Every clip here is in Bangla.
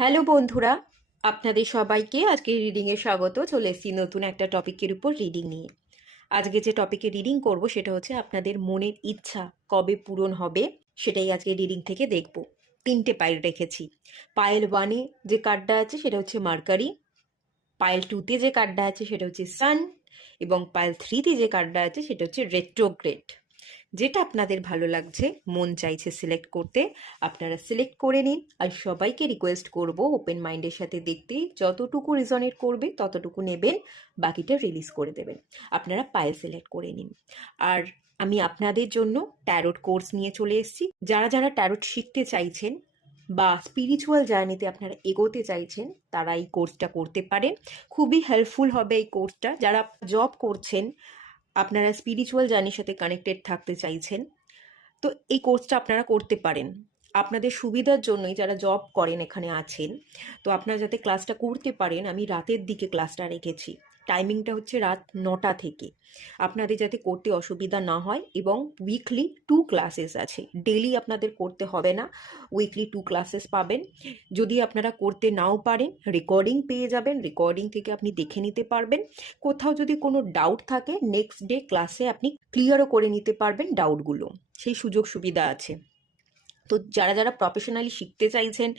হ্যালো বন্ধুরা, আপনাদের সবাইকে আজকে রিডিংয়ে স্বাগত। চলে এসেছি নতুন একটা টপিকের উপর রিডিং নিয়ে। আজকে যে টপিকে রিডিং করব সেটা হচ্ছে আপনাদের মনের ইচ্ছা কবে পূরণ হবে, সেটাই আজকে রিডিং থেকে দেখব। 3টে পাইল রেখেছি। পাইল 1-এ যে কার্ডটা আছে সেটা হচ্ছে মার্কারি, পাইল 2-তে যে কার্ডটা আছে সেটা হচ্ছে সান, এবং পাইল 3-তে যে কার্ডটা আছে সেটা হচ্ছে রেট্রোগ্রেড। যেটা আপনাদের ভালো লাগছে, মন চাইছে সিলেক্ট করতে, আপনারা সিলেক্ট করে নিন। আর সবাইকে রিকোয়েস্ট করব ওপেন মাইন্ডের সাথে দেখতে, যতটুকু রিজনেট করবে ততটুকু নেবেন, বাকিটা রিলিজ করে দেবেন। আপনারা পাইল সিলেক্ট করে নিন। আর আমি আপনাদের জন্য ট্যারোট কোর্স নিয়ে চলে এসেছি। যারা যারা ট্যারোট শিখতে চাইছেন বা স্পিরিচুয়াল জার্নিতে আপনারা এগোতে চাইছেন, তারা এই কোর্সটা করতে পারেন। খুবই হেল্পফুল হবে এই কোর্সটা। যারা জব করছেন, আপনারা স্পিরিচুয়াল জার্নির সাথে কানেক্টেড থাকতে চাইছেন, তো এই কোর্সটা আপনারা করতে পারেন। আপনাদের সুবিধার জন্যই যারা জব করেন এখানে আছেন, তো আপনারা যাতে ক্লাসটা করতে পারেন, আমি রাতের দিকে ক্লাসটা রেখেছি। টাইমিংটা হচ্ছে রাত 9টা থেকে, আপনাদের যাতে করতে অসুবিধা না হয়। এবং উইকলি 2 ক্লাসেস আছে, ডেলি আপনাদের করতে হবে না, উইকলি 2 ক্লাসেস পাবেন। যদি আপনারা করতে নাও পারেন, রেকর্ডিং পেয়ে যাবেন, রেকর্ডিং থেকে আপনি দেখে নিতে পারবেন। কোথাও যদি কোনো ডাউট থাকে, নেক্সট ডে ক্লাসে আপনি ক্লিয়ারও করে নিতে পারবেন ডাউটগুলো, সেই সুযোগ সুবিধা আছে। তো যারা যারা প্রফেশনালি শিখতে চাইছেন,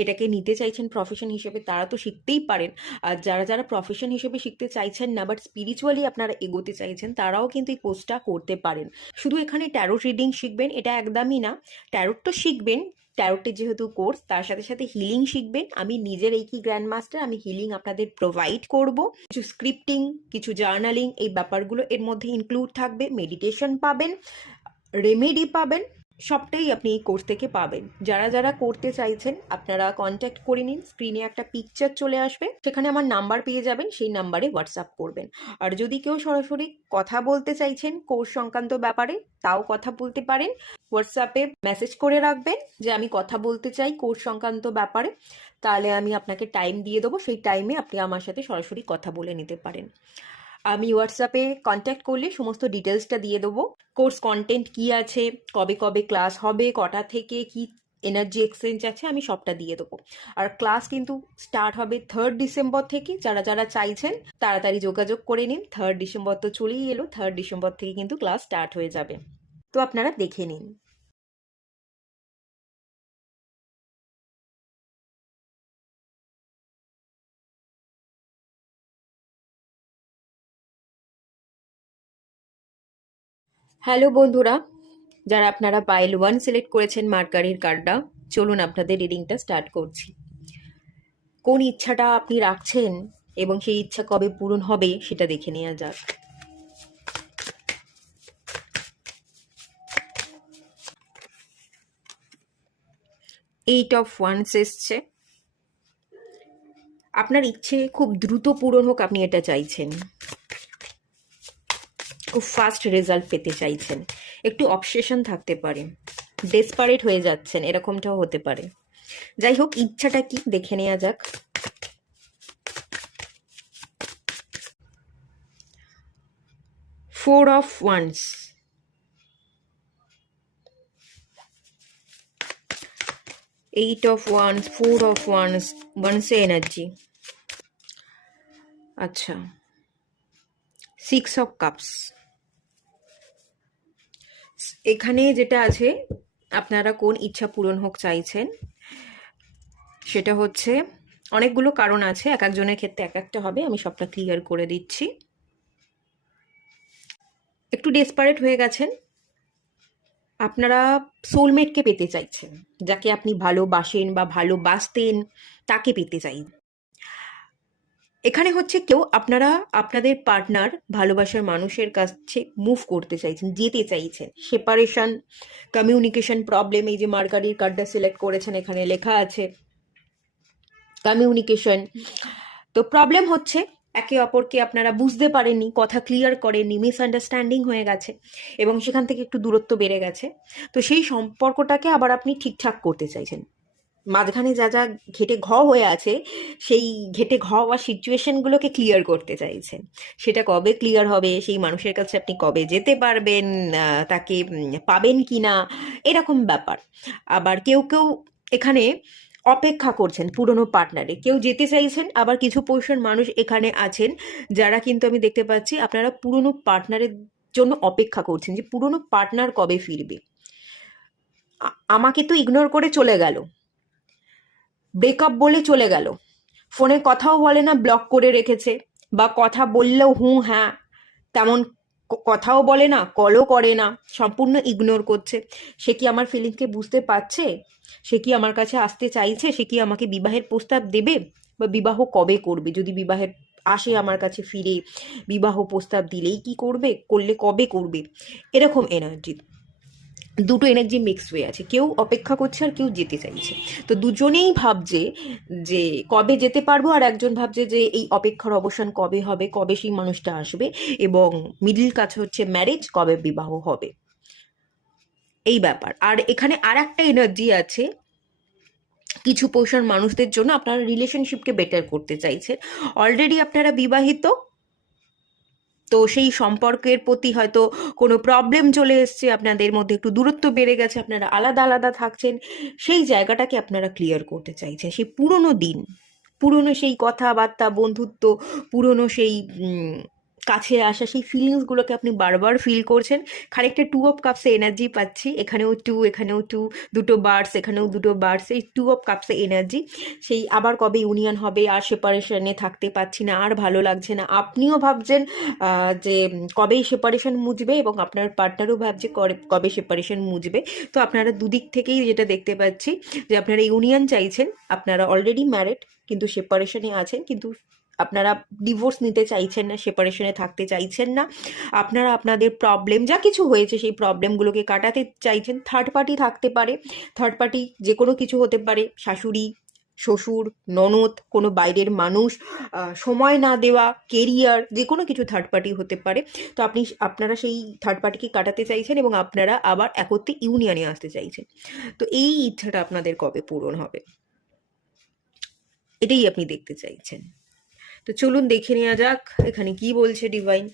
এটাকে নিতে চাইছেন প্রফেশন হিসেবে, তারা তো শিখতেই পারেন। আর যারা যারা প্রফেশন হিসেবে শিখতে চাইছেন না, বাট স্পিরিচুয়ালি আপনারা এগোতে চাইছেন, তারাও কিন্তু এই কোর্সটা করতে পারেন। শুধু এখানে ট্যারোট রিডিং শিখবেন এটা একদমই না, ট্যারোট তো শিখবেন, ট্যারোটের যেহেতু কোর্স, তার সাথে সাথে হিলিং শিখবেন। আমি নিজের এই কি গ্র্যান্ড মাস্টার, আমি হিলিং আপনাদের প্রোভাইড করব। কিছু স্ক্রিপ্টিং, কিছু জার্নালিং, এই ব্যাপারগুলো এর মধ্যে ইনক্লুড থাকবে। মেডিটেশন পাবেন, রেমেডি পাবেন, সবটাই আপনি এই কোর্স থেকে পাবেন। যারা যারা করতে চাইছেন আপনারা কন্ট্যাক্ট করে নিন। স্ক্রিনে একটা পিকচার চলে আসবে, সেখানে আমার নাম্বার পেয়ে যাবেন, সেই নাম্বারে হোয়াটসঅ্যাপ করবেন। আর যদি কেউ সরাসরি কথা বলতে চাইছেন কোর্স সংক্রান্ত ব্যাপারে, তাও কথা বলতে পারেন। হোয়াটসঅ্যাপে মেসেজ করে রাখবেন যে আমি কথা বলতে চাই কোর্স সংক্রান্ত ব্যাপারে, তাহলে আমি আপনাকে টাইম দিয়ে দেবো, সেই টাইমে আপনি আমার সাথে সরাসরি কথা বলে নিতে পারেন। আমি হোয়াটসঅ্যাপে কন্ট্যাক্ট করলে সমস্ত ডিটেলসটা দিয়ে দেবো। কোর্স কন্টেন্ট কি আছে, কবে কবে ক্লাস হবে, কটা থেকে, কি এনার্জি এক্সচেঞ্জ আছে, আমি সবটা দিয়ে দেবো। আর ক্লাস কিন্তু স্টার্ট হবে 3rd ডিসেম্বর থেকে। যারা যারা চাইছেন তাড়াতাড়ি যোগাযোগ করে নিন। 3rd ডিসেম্বর তো চলেই এলো, 3rd ডিসেম্বর থেকে কিন্তু ক্লাস স্টার্ট হয়ে যাবে, তো আপনারা দেখে নিন। হ্যালো বন্ধুরা, যারা আপনারা পাইল 1 সিলেক্ট করেছেন মার্কারির কার্ডটা, চলুন আপনাদের রিডিংটা স্টার্ট করছি। কোন ইচ্ছাটা আপনি রাখছেন এবং সেই ইচ্ছা কবে পূরণ হবে সেটা দেখে নেওয়া যাক। এইট অফ ওয়ান্স এসছে। আপনার ইচ্ছে খুব দ্রুত পূরণ হোক, আপনি এটা চাইছেন, খুব ফাস্ট রেজাল্ট পেতে চাইছেন। একটু অবসেশন থাকতে পারে, ডেসপারেট হয়ে যাচ্ছেন, এরকমটাও হতে পারে। যাই হোক, ইচ্ছাটা কি দেখে নেওয়া যাক। 4 of wands, 8 of wands, 4 of wands, ওয়ান্সে এনার্জি। আচ্ছা, 6 অফ কাপস। এখানে যেটা আছে, আপনারা কোন ইচ্ছা পূরণ হোক চাইছেন, সেটা হচ্ছে অনেকগুলো কারণ আছে, এক একজনের ক্ষেত্রে এক একটা হবে, আমি সবটা ক্লিয়ার করে দিচ্ছি। একটু ডেসপারেট হয়ে গেছেন, আপনারা সোলমেটকে পেতে চাইছেন, যাকে আপনি ভালোবাসেন বা ভালোবাসতেন তাকে পেতে চাই। এখানে হচ্ছে কেউ আপনারা আপনাদের পার্টনার, ভালোবাসার মানুষের কাছে মুভ করতে চাইছেন, যেতে চাইছেন। সেপারেশন, কমিউনিকেশন প্রবলেম, এই যে মার্কারির কার্ডটা সিলেক্ট করেছেন এখানে লেখা আছে কমিউনিকেশন। তো প্রবলেম হচ্ছে, একে অপরকে আপনারা বুঝতে পারেননি, কথা ক্লিয়ার করেননি, মিসআন্ডারস্ট্যান্ডিং হয়ে গেছে এবং সেখান থেকে একটু দূরত্ব বেড়ে গেছে। তো সেই সম্পর্কটাকে আবার আপনি ঠিকঠাক করতে চাইছেন। মাঝখানে যা যা ঘেটে ঘ হয়ে আছে, সেই ঘেটে ঘ হওয়া সিচুয়েশনগুলোকে ক্লিয়ার করতে চাইছেন। সেটা কবে ক্লিয়ার হবে, সেই মানুষের কাছে আপনি কবে যেতে পারবেন, তাকে পাবেন কি না, এরকম ব্যাপার। আবার কেউ কেউ এখানে অপেক্ষা করছেন পুরনো পার্টনারে, কেউ যেতে চাইছেন, আবার কিছু পোর্শন মানুষ এখানে আছেন যারা কিন্তু আমি দেখতে পাচ্ছি আপনারা পুরনো পার্টনারের জন্য অপেক্ষা করছেন যে পুরনো পার্টনার কবে ফিরবে। আমাকে তো ইগনোর করে চলে গেল, ব্রেকআপ বলে চলে গেল, ফোনে কথাও বলে না, ব্লক করে রেখেছে, বা কথা বললেও হুঁ হ্যাঁ তেমন কথাও বলে না, কলও করে না, সম্পূর্ণ ইগনোর করছে। সে কি আমার ফিলিংসকে বুঝতে পারছে? সে কি আমার কাছে আসতে চাইছে? সে কি আমাকে বিবাহের প্রস্তাব দেবে, বা বিবাহ কবে করবে? যদি বিবাহের আসে আমার কাছে ফিরে, বিবাহ প্রস্তাব দিলেই কি করবে, করলে কবে করবে? এরকম এনার্জি, দুটো এনার্জি মিক্স হয়ে আছে, কেউ অপেক্ষা করছে আর কেউ যেতে চাইছে। তো দুজনেই ভাবছে যে কবে যেতে পারবো, আর একজন ভাবছে যে এই অপেক্ষার অবসান কবে হবে, কবে সেই মানুষটা আসবে, এবং মিডিল কাছে হচ্ছে ম্যারেজ, কবে বিবাহ হবে, এই ব্যাপার। আর এখানে আর একটা এনার্জি আছে, কিছু পোর্শন মানুষদের জন্য আপনারা রিলেশনশিপকে বেটার করতে চাইছেন। অলরেডি আপনারা বিবাহিত, তো সেই সম্পর্কের প্রতি হয়তো কোনো প্রবলেম চলে এসছে, আপনাদের মধ্যে একটু দূরত্ব বেড়ে গেছে, আপনারা আলাদা আলাদা থাকছেন, সেই জায়গাটাকে আপনারা ক্লিয়ার করতে চাইছেন। সেই পুরনো দিন, পুরনো সেই কথাবার্তা, বন্ধুত্ব, পুরনো সেই কাছে আসা সেই ফিলিংসগুলোকে আপনি বারবার ফিল করছেন। খানিকটা টু অফ কাপসে এনার্জি পাচ্ছি, এখানেও টু, এখানেও টু, দুটো বার্ডস, এখানেও দুটো বার্ডস, এই টু অফ কাপসে এনার্জি। সেই আবার কবে ইউনিয়ন হবে, আর সেপারেশনে থাকতে পারছি না, আর ভালো লাগছে না, আপনিও ভাবছেন যে কবেই সেপারেশন মুছবে, এবং আপনার পার্টনারও ভাবছে কবে সেপারেশন মুছবে। তো আপনারা দুদিক থেকেই যেটা দেখতে পাচ্ছি যে আপনারা ইউনিয়ন চাইছেন, আপনারা অলরেডি ম্যারিড কিন্তু সেপারেশনে আছেন, কিন্তু আপনারা ডিভোর্স নিতে চাইছেন না, সেপারেশনে থাকতে চাইছেন না, আপনারা আপনাদের প্রবলেম যা কিছু হয়েছে সেই প্রবলেমগুলোকে কাটাতে চাইছেন। থার্ড পার্টি থাকতে পারে, থার্ড পার্টি যে কোনো কিছু হতে পারে, শাশুড়ি, শ্বশুর, ননদ, কোনো বাইরের মানুষ, সময় না দেওয়া, কেরিয়ার, যে কোনো কিছু থার্ড পার্টি হতে পারে। তো আপনারা সেই থার্ড পার্টিকে কাটাতে চাইছেন, এবং আপনারা আবার একত্রে ইউনিয়নে আসতে চাইছেন। তো এই ইচ্ছাটা আপনাদের কবে পূরণ হবে, এটাই আপনি দেখতে চাইছেন। তো চলুন দেখে নেওয়া যাক এখানে কি বলছে ডিভাইন।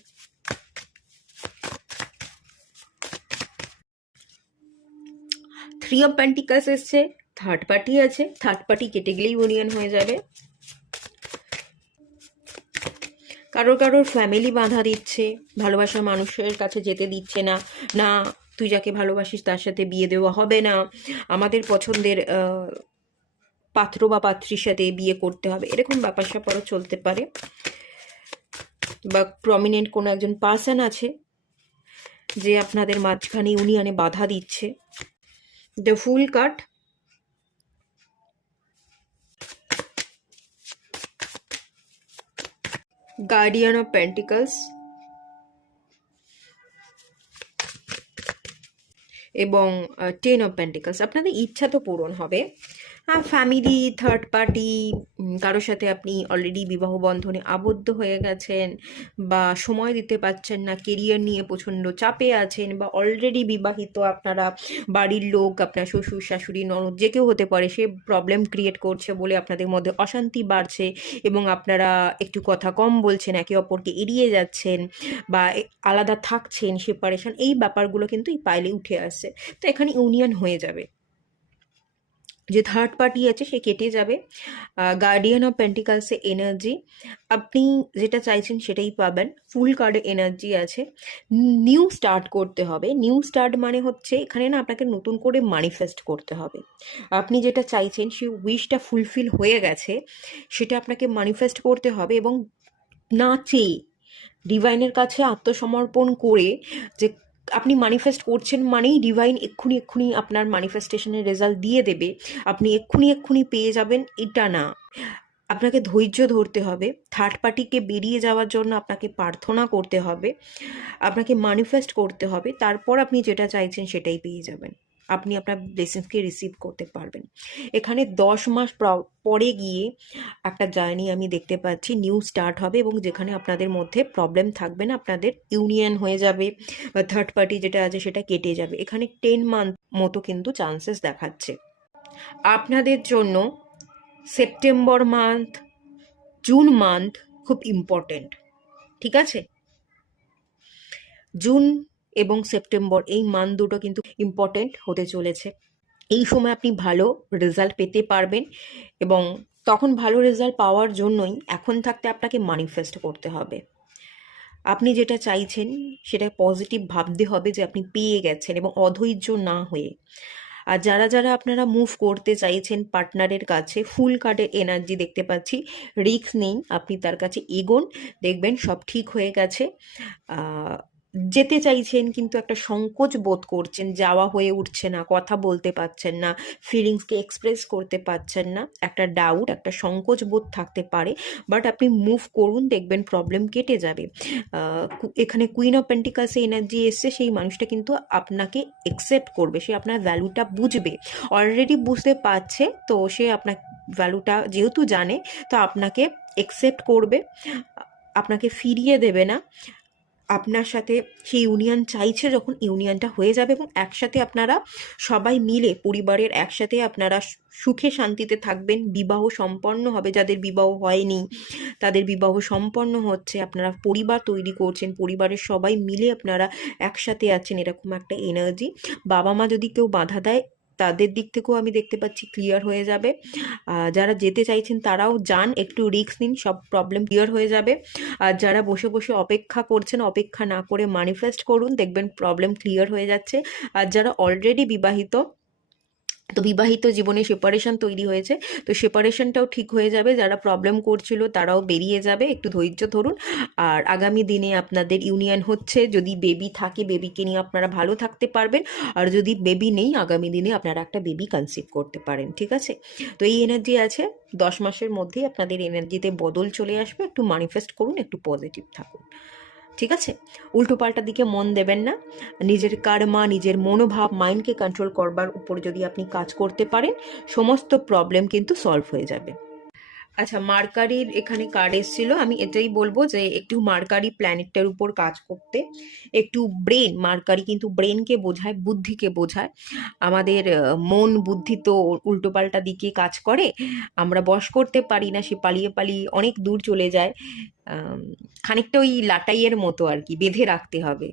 থ্রি অফ পেন্টিকালস এসছে, থার্ড পার্টি আছে, থার্ড পার্টি কেটে গেলেই ইউনিয়ন হয়ে যাবে। কারোর ফ্যামিলি বাধা দিচ্ছে, ভালোবাসা মানুষের কাছে যেতে দিচ্ছে না, না তুই যাকে ভালোবাসিস তার সাথে বিয়ে দেওয়া হবে না, আমাদের পছন্দের পাত্র বা পাত্রীর সাথে বিয়ে করতে হবে, এরকম ব্যাপার স্যাপারও চলতে পারে। বা প্রমিনেন্ট কোনো একজন পার্সন আছে যে আপনাদের মাঝখানে ইউনিয়নে বাধা দিচ্ছে। The fool card, guardian of pentacles, এবং টেন অফ পেন্টিকলস। আপনাদের ইচ্ছা তো পূরণ হবে। ফ্যামিলি, থার্ড পার্টি, কারোর সাথে আপনি অলরেডি বিবাহ বন্ধনে আবদ্ধ হয়ে গেছেন, বা সময় দিতে পারছেন না, কেরিয়ার নিয়ে প্রচণ্ড চাপে আছেন, বা অলরেডি বিবাহিত, আপনারা বাড়ির লোক, আপনার শ্বশুর শাশুড়ি ননদ যে কেউ হতে পারে, সে প্রবলেম ক্রিয়েট করছে বলে আপনাদের মধ্যে অশান্তি বাড়ছে, এবং আপনারা একটু কথা কম বলছেন, একে অপরকে এড়িয়ে যাচ্ছেন, বা আলাদা থাকছেন, সেপারেশন, এই ব্যাপারগুলো কিন্তু এই পাইলে উঠে আসছে। তো এখানে ইউনিয়ন হয়ে যাবে, যে থার্ড পার্টি আছে সে কেটে যাবে। গার্ডিয়ান অফ পেন্টিকালসে এনার্জি, আপনি যেটা চাইছেন সেটাই পাবেন। ফুল কার্ডে এনার্জি আছে, নিউ স্টার্ট করতে হবে। নিউ স্টার্ট মানে হচ্ছে এখানে না আপনাকে নতুন করে ম্যানিফেস্ট করতে হবে। আপনি যেটা চাইছেন সেই উইশটা ফুলফিল হয়ে গেছে, সেটা আপনাকে ম্যানিফেস্ট করতে হবে, এবং না চেয়ে ডিভাইনের কাছে আত্মসমর্পণ করে, যে আপনি ম্যানিফেস্ট করছেন মানেই ডিভাইন এক্ষুনি আপনার ম্যানিফেস্টেশনের রেজাল্ট দিয়ে দেবে, আপনি এক্ষুনি পেয়ে যাবেন, এটা না। আপনাকে ধৈর্য ধরতে হবে, থার্ড পার্টিকে বেরিয়ে যাওয়ার জন্য আপনাকে প্রার্থনা করতে হবে, আপনাকে ম্যানিফেস্ট করতে হবে, তারপর আপনি যেটা চাইছেন সেটাই পেয়ে যাবেন, আপনি আপনার ব্লেসিংসকে রিসিভ করতে পারবেন। এখানে 10 মাস পরে গিয়ে একটা জার্নি আমি দেখতে পাচ্ছি, নিউ স্টার্ট হবে, এবং যেখানে আপনাদের মধ্যে প্রবলেম থাকবে না, আপনাদের ইউনিয়ন হয়ে যাবে, বা থার্ড পার্টি যেটা আছে সেটা কেটে যাবে। এখানে 10 মান্থ মতো কিন্তু চান্সেস দেখাচ্ছে আপনাদের জন্য। সেপ্টেম্বর মান্থ, জুন মান্থ খুব ইম্পর্টেন্ট, ঠিক আছে? জুন এবং সেপ্টেম্বর এই মান্থ দুটো কিন্তু ইম্পর্টেন্ট হতে চলেছে। এই সময় আপনি ভালো রেজাল্ট পেতে পারবেন, এবং তখন ভালো রেজাল্ট পাওয়ার জন্যই এখন থাকতে আপনাকে ম্যানিফেস্ট করতে হবে। আপনি যেটা চাইছেন সেটা পজিটিভ ভাবতে হবে যে আপনি পেয়ে গেছেন, এবং অধৈর্য না হয়ে। আর যারা যারা আপনারা মুভ করতে চাইছেন পার্টনারের কাছে, ফুল কার্ডের এনার্জি দেখতে পাচ্ছি, রিস্ক নেই, আপনি তার কাছে এগোন, দেখবেন সব ঠিক হয়ে গেছে। আহ, যেতে চাইছেন কিন্তু একটা সংকোচ বোধ করছেন, যাওয়া হয়ে উঠছে না, কথা বলতে পারছেন না, ফিলিংসকে এক্সপ্রেস করতে পারছেন না, একটা ডাউট, একটা সংকোচ বোধ থাকতে পারে, বাট আপনি মুভ করুন, দেখবেন প্রবলেম কেটে যাবে। এখানে কুইন অফ পেন্টিকালসে এনার্জি এসছে, সেই মানুষটা কিন্তু আপনাকে একসেপ্ট করবে, সে আপনার ভ্যালুটা বুঝবে, অলরেডি বুঝতে পারছে, তো সে আপনার ভ্যালুটা যেহেতু জানে, তো আপনাকে একসেপ্ট করবে, আপনাকে ফিরিয়ে দেবে না। আপনার সাথে সেই ইউনিয়ন চাইছে, যখন ইউনিয়নটা হয়ে যাবে এবং একসাথে আপনারা সবাই মিলে পরিবারের একসাথে আপনারা সুখে শান্তিতে থাকবেন, বিবাহ সম্পন্ন হবে, যাদের বিবাহ হয়নি তাদের বিবাহ সম্পন্ন হচ্ছে, আপনারা পরিবার তৈরি করছেন, পরিবারের সবাই মিলে আপনারা একসাথে আছেন, এরকম একটা এনার্জি। বাবা মা যদি কেউ বাধা দেয়, তাদের দিক থেকেও আমি দেখতে পাচ্ছি ক্লিয়ার হয়ে যাবে। যারা যেতে চাইছেন তারাও যান, একটু রিস্ক নিন, সব প্রবলেম ক্লিয়ার হয়ে যাবে। আর যারা বসে বসে অপেক্ষা করছেন, অপেক্ষা না করে ম্যানিফেস্ট করুন, দেখবেন প্রবলেম ক্লিয়ার হয়ে যাচ্ছে। আর যারা অলরেডি বিবাহিত, তো বিবাহিত জীবনে সেপারেশন তৈরি হয়েছে, তো সেপারেশনটাও ঠিক হয়ে যাবে, যারা প্রবলেম করছিল তারাও বেরিয়ে যাবে, একটু ধৈর্য ধরুন। আর আগামী দিনে আপনাদের ইউনিয়ন হচ্ছে, যদি বেবি থাকে বেবিকে নিয়ে আপনারা ভালো থাকতে পারবেন, আর যদি বেবি নেই আগামী দিনে আপনারা একটা বেবি কনসিভ করতে পারেন, ঠিক আছে? তো এই এনার্জি আছে, 10 মাসের মধ্যেই আপনাদের এনার্জিতে বদল চলে আসবে, একটু ম্যানিফেস্ট করুন, একটু পজিটিভ থাকুন, ঠিক আছে? উল্টোপাল্টা দিকে মন দেবেন না, নিজের কার্মা, নিজের মনোভাব, মাইন্ডকে কন্ট্রোল করবার উপর যদি আপনি কাজ করতে পারেন, সমস্ত প্রবলেম কিন্তু সলভ হয়ে যাবে। আচ্ছা, মার্কারির এখানে কার্ড এসেছিল, আমি এটাই বলবো যে একটু মার্কারি প্ল্যানেটের উপর কাজ করতে, একটু ব্রেন, মার্কারি কিন্তু ব্রেনকে বোঝায়, বুদ্ধিকে বোঝায়। আমাদের মন বুদ্ধি তো উল্টোপাল্টা দিকে কাজ করে, আমরা বশ করতে পারি না, সে পালিয়ে পালিয়ে অনেক দূর চলে যায়। আম, খানিকটা ওই লাটাইয়ের মতো আর কি, বেঁধে রাখতে হবে,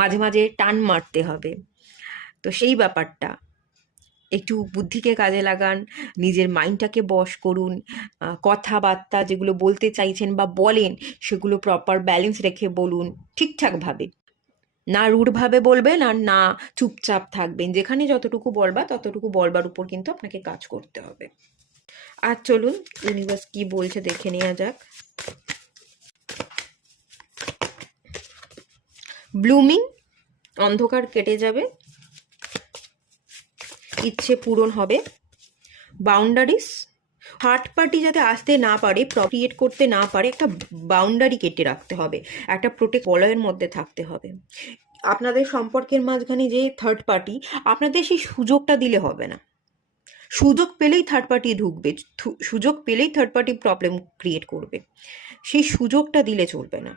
মাঝে মাঝে টান মারতে হবে। তো সেই ব্যাপারটা, একটু বুদ্ধিকে কাজে লাগান, নিজের মাইন্ডটাকে বশ করুন, কথাবার্তা যেগুলো বলতে চাইছেন বা বলেন সেগুলো প্রপার ব্যালেন্স রেখে বলুন, ঠিকঠাকভাবে, না রুডভাবে বলবেন আর না চুপচাপ থাকবেন, যেখানে যতটুকু বলবা ততটুকু বলবার উপর কিন্তু আপনাকে কাজ করতে হবে। আর চলুন ইউনিভার্স কি বলছে দেখে নেওয়া যাক। ব্লুমিং, অন্ধকার কেটে যাবে, ইচ্ছে পূরণ হবে, বাউন্ডারিস, থার্ড পার্টি যাতে আসতে না পারে, ক্রিয়েট করতে না পারে, একটা বাউন্ডারি কেটে রাখতে হবে, একটা প্রোটেক্ট বলয়ের মধ্যে থাকতে হবে। আপনাদের সম্পর্কের মাঝখানে যে থার্ড পার্টি, আপনাদের সেই সুযোগটা দিলে হবে না, সুযোগ পেলেই থার্ড পার্টি ঢুকবে, সুযোগ পেলেই থার্ড পার্টি প্রবলেম ক্রিয়েট করবে, সেই সুযোগটা দিলে চলবে না।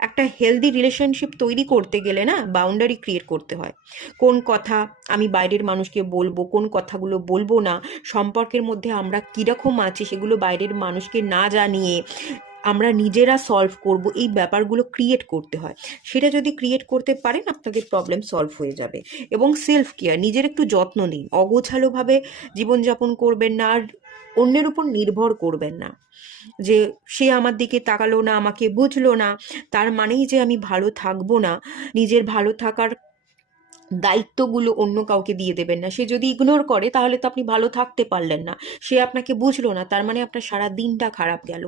একটা হেলদি রিলেশনশিপ তৈরি করতে গেলে না বাউন্ডারি ক্রিয়েট করতে হয়, কোন কথা আমি বাইরের মানুষকে বলবো, কোন কথাগুলো বলবো না, সম্পর্কের মধ্যে আমরা কীরকম আছি সেগুলো বাইরের মানুষকে না জানিয়ে আমরা নিজেরা সলভ করব, এই ব্যাপারগুলো ক্রিয়েট করতে হয়। সেটা যদি ক্রিয়েট করতে পারেন আপনাদের প্রবলেম সলভ হয়ে যাবে। এবং সেলফ কেয়ার, নিজের একটু যত্ন নিন, অগোছালোভাবে জীবনযাপন করবেন না, আর অন্যের উপর নির্ভর করবেন না, যে সে আমার দিকে তাকালো না, আমাকে বুঝলো না, তার মানেই যে আমি ভালো থাকবো না। নিজের ভালো থাকার দায়িত্বগুলো অন্য কাউকে দিয়ে দেবেন না, সে যদি ইগনোর করে তাহলে তো আপনি ভালো থাকতে পারলেন না, সে আপনাকে বুঝলো না, তার মানে আপনার সারা দিনটা খারাপ গেল।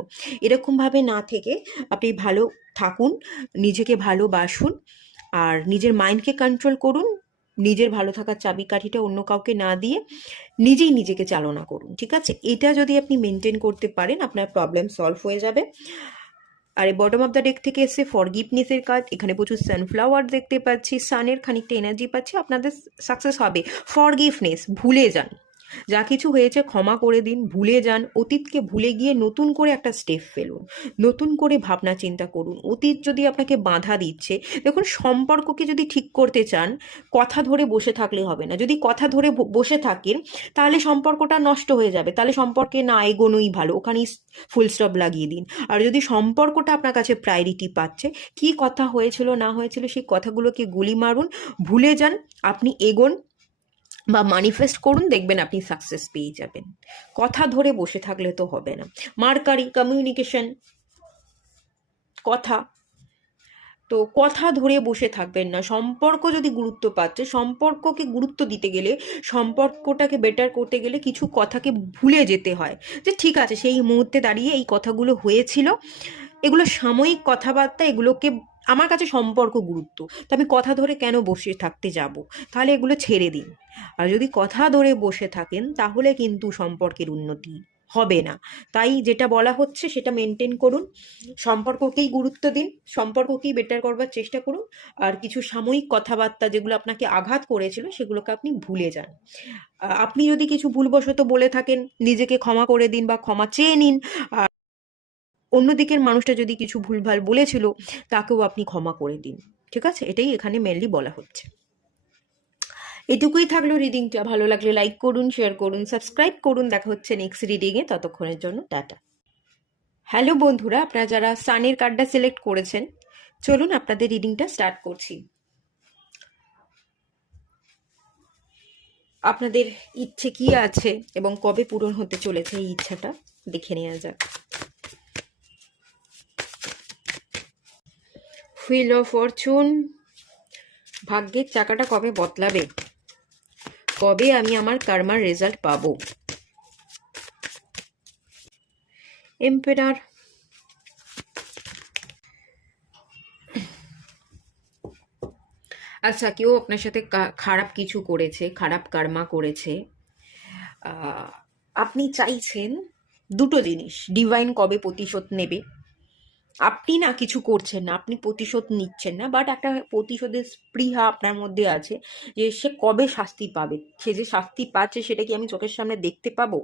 এরকমভাবে না থেকে আপনি ভালো থাকুন, নিজেকে ভালোবাসুন, আর নিজের মাইন্ডকে কন্ট্রোল করুন, নিজের ভালো থাকার চাবিকাঠিটা অন্য কাউকে না দিয়ে নিজেই নিজেকে চালনা করুন, ঠিক আছে? এটা যদি আপনি মেনটেন করতে পারেন আপনার প্রবলেম সলভ হয়ে যাবে। আর এই বটম অফ দ্য ডেক থেকে এসে ফরগিভনেসের কাজ, এখানে প্রচুর সানফ্লাওয়ার দেখতে পাচ্ছি, সানের খানিকটা এনার্জি পাচ্ছি, আপনাদের সাকসেস হবে। ফরগিভনেস, ভুলে যান, যা কিছু হয়েছে ক্ষমা করে দিন, ভুলে যান, অতীতকে ভুলে গিয়ে নতুন করে একটা স্টেপ ফেলুন, নতুন করে ভাবনা চিন্তা করুন। অতীত যদি আপনাকে বাধা দিচ্ছে, দেখুন সম্পর্ককে যদি ঠিক করতে চান কথা ধরে বসে থাকলে হবে না, যদি কথা ধরে বসে থাকেন তাহলে সম্পর্কটা নষ্ট হয়ে যাবে, তাহলে সম্পর্কে না এগোনোই ভালো, ওখানেই ফুল স্টপ লাগিয়ে দিন। আর যদি সম্পর্কটা আপনার কাছে প্রায়োরিটি পাচ্ছে, কি কথা হয়েছিল না হয়েছিল সেই কথাগুলোকে গুলি মারুন, ভুলে যান, আপনি এগোন, বা ম্যানিফেস্ট করুন, দেখবেন আপনি সাকসেস পেয়ে যাবেন। কথা ধরে বসে থাকলে তো হবে না। মার্কারি, কমিউনিকেশন, কথা, তো কথা ধরে বসে থাকবেন না। সম্পর্ক যদি গুরুত্ব পাচ্ছে, সম্পর্ককে গুরুত্ব দিতে গেলে, সম্পর্কটাকে বেটার করতে গেলে কিছু কথাকে ভুলে যেতে হয়। যে ঠিক আছে, সেই মুহূর্তে দাঁড়িয়ে এই কথাগুলো হয়েছিল, এগুলো সাময়িক কথাবার্তা, এগুলোকে, আমার কাছে সম্পর্ক গুরুত্ব, তো আমি কথা ধরে কেন বসে থাকতে যাব? তাহলে এগুলো ছেড়ে দিন। আর যদি কথা ধরে বসে থাকেন তাহলে কিন্তু সম্পর্কের উন্নতি হবে না। তাই যেটা বলা হচ্ছে সেটা মেনটেন করুন, সম্পর্ককেই গুরুত্ব দিন, সম্পর্ককেই বেটার করবার চেষ্টা করুন। আর কিছু সাময়িক কথাবার্তা যেগুলো আপনাকে আঘাত করেছিল সেগুলোকে আপনি ভুলে যান। আপনি যদি কিছু ভুলবশত বলে থাকেন, নিজেকে ক্ষমা করে দিন বা ক্ষমা চেয়ে নিন। অন্যদিকের মানুষটা যদি কিছু ভুলভাল বলেছিল, তাকেও আপনি ক্ষমা করে দিন। ঠিক আছে, এটাই এখানে মেনলি বলা হচ্ছে। এটুকুই থাকলো রিডিংটা। ভালো লাগলে লাইক করুন, শেয়ার করুন, সাবস্ক্রাইব করুন। দেখা হচ্ছে নেক্সট রিডিংয়ে, ততক্ষণের জন্য টাটা। হ্যালো বন্ধুরা, আপনারা যারা সানের কার্ডটা সিলেক্ট করেছেন, চলুন আপনাদের রিডিংটা স্টার্ট করছি। আপনাদের ইচ্ছে কি আছে এবং কবে পূরণ হতে চলেছে এই ইচ্ছাটা দেখে নেওয়া যাক। হুইল অফ ফরচুন, ভাগ্যের চাকাটা কবে বদলাবে, কবে আমি আমার কার্মার রেজাল্ট পাবো। এম্পেরার, আচ্ছা, কেউ আপনার সাথে খারাপ কিছু করেছে, খারাপ কার্মা করেছে। আপনি চাইছেন দুটো জিনিস, ডিভাইন কবে প্রতিশোধ নেবে। আপনি না কিছু করছেন না, আপনি প্রতিশোধ নিচ্ছেন না, বাট একটা প্রতিশোধের স্পৃহা আপনার মধ্যে আছে, যে সে কবে শাস্তি পাবে। সে যে শাস্তি পাচ্ছে সেটা কি আমি চোখের সামনে দেখতে পাবো,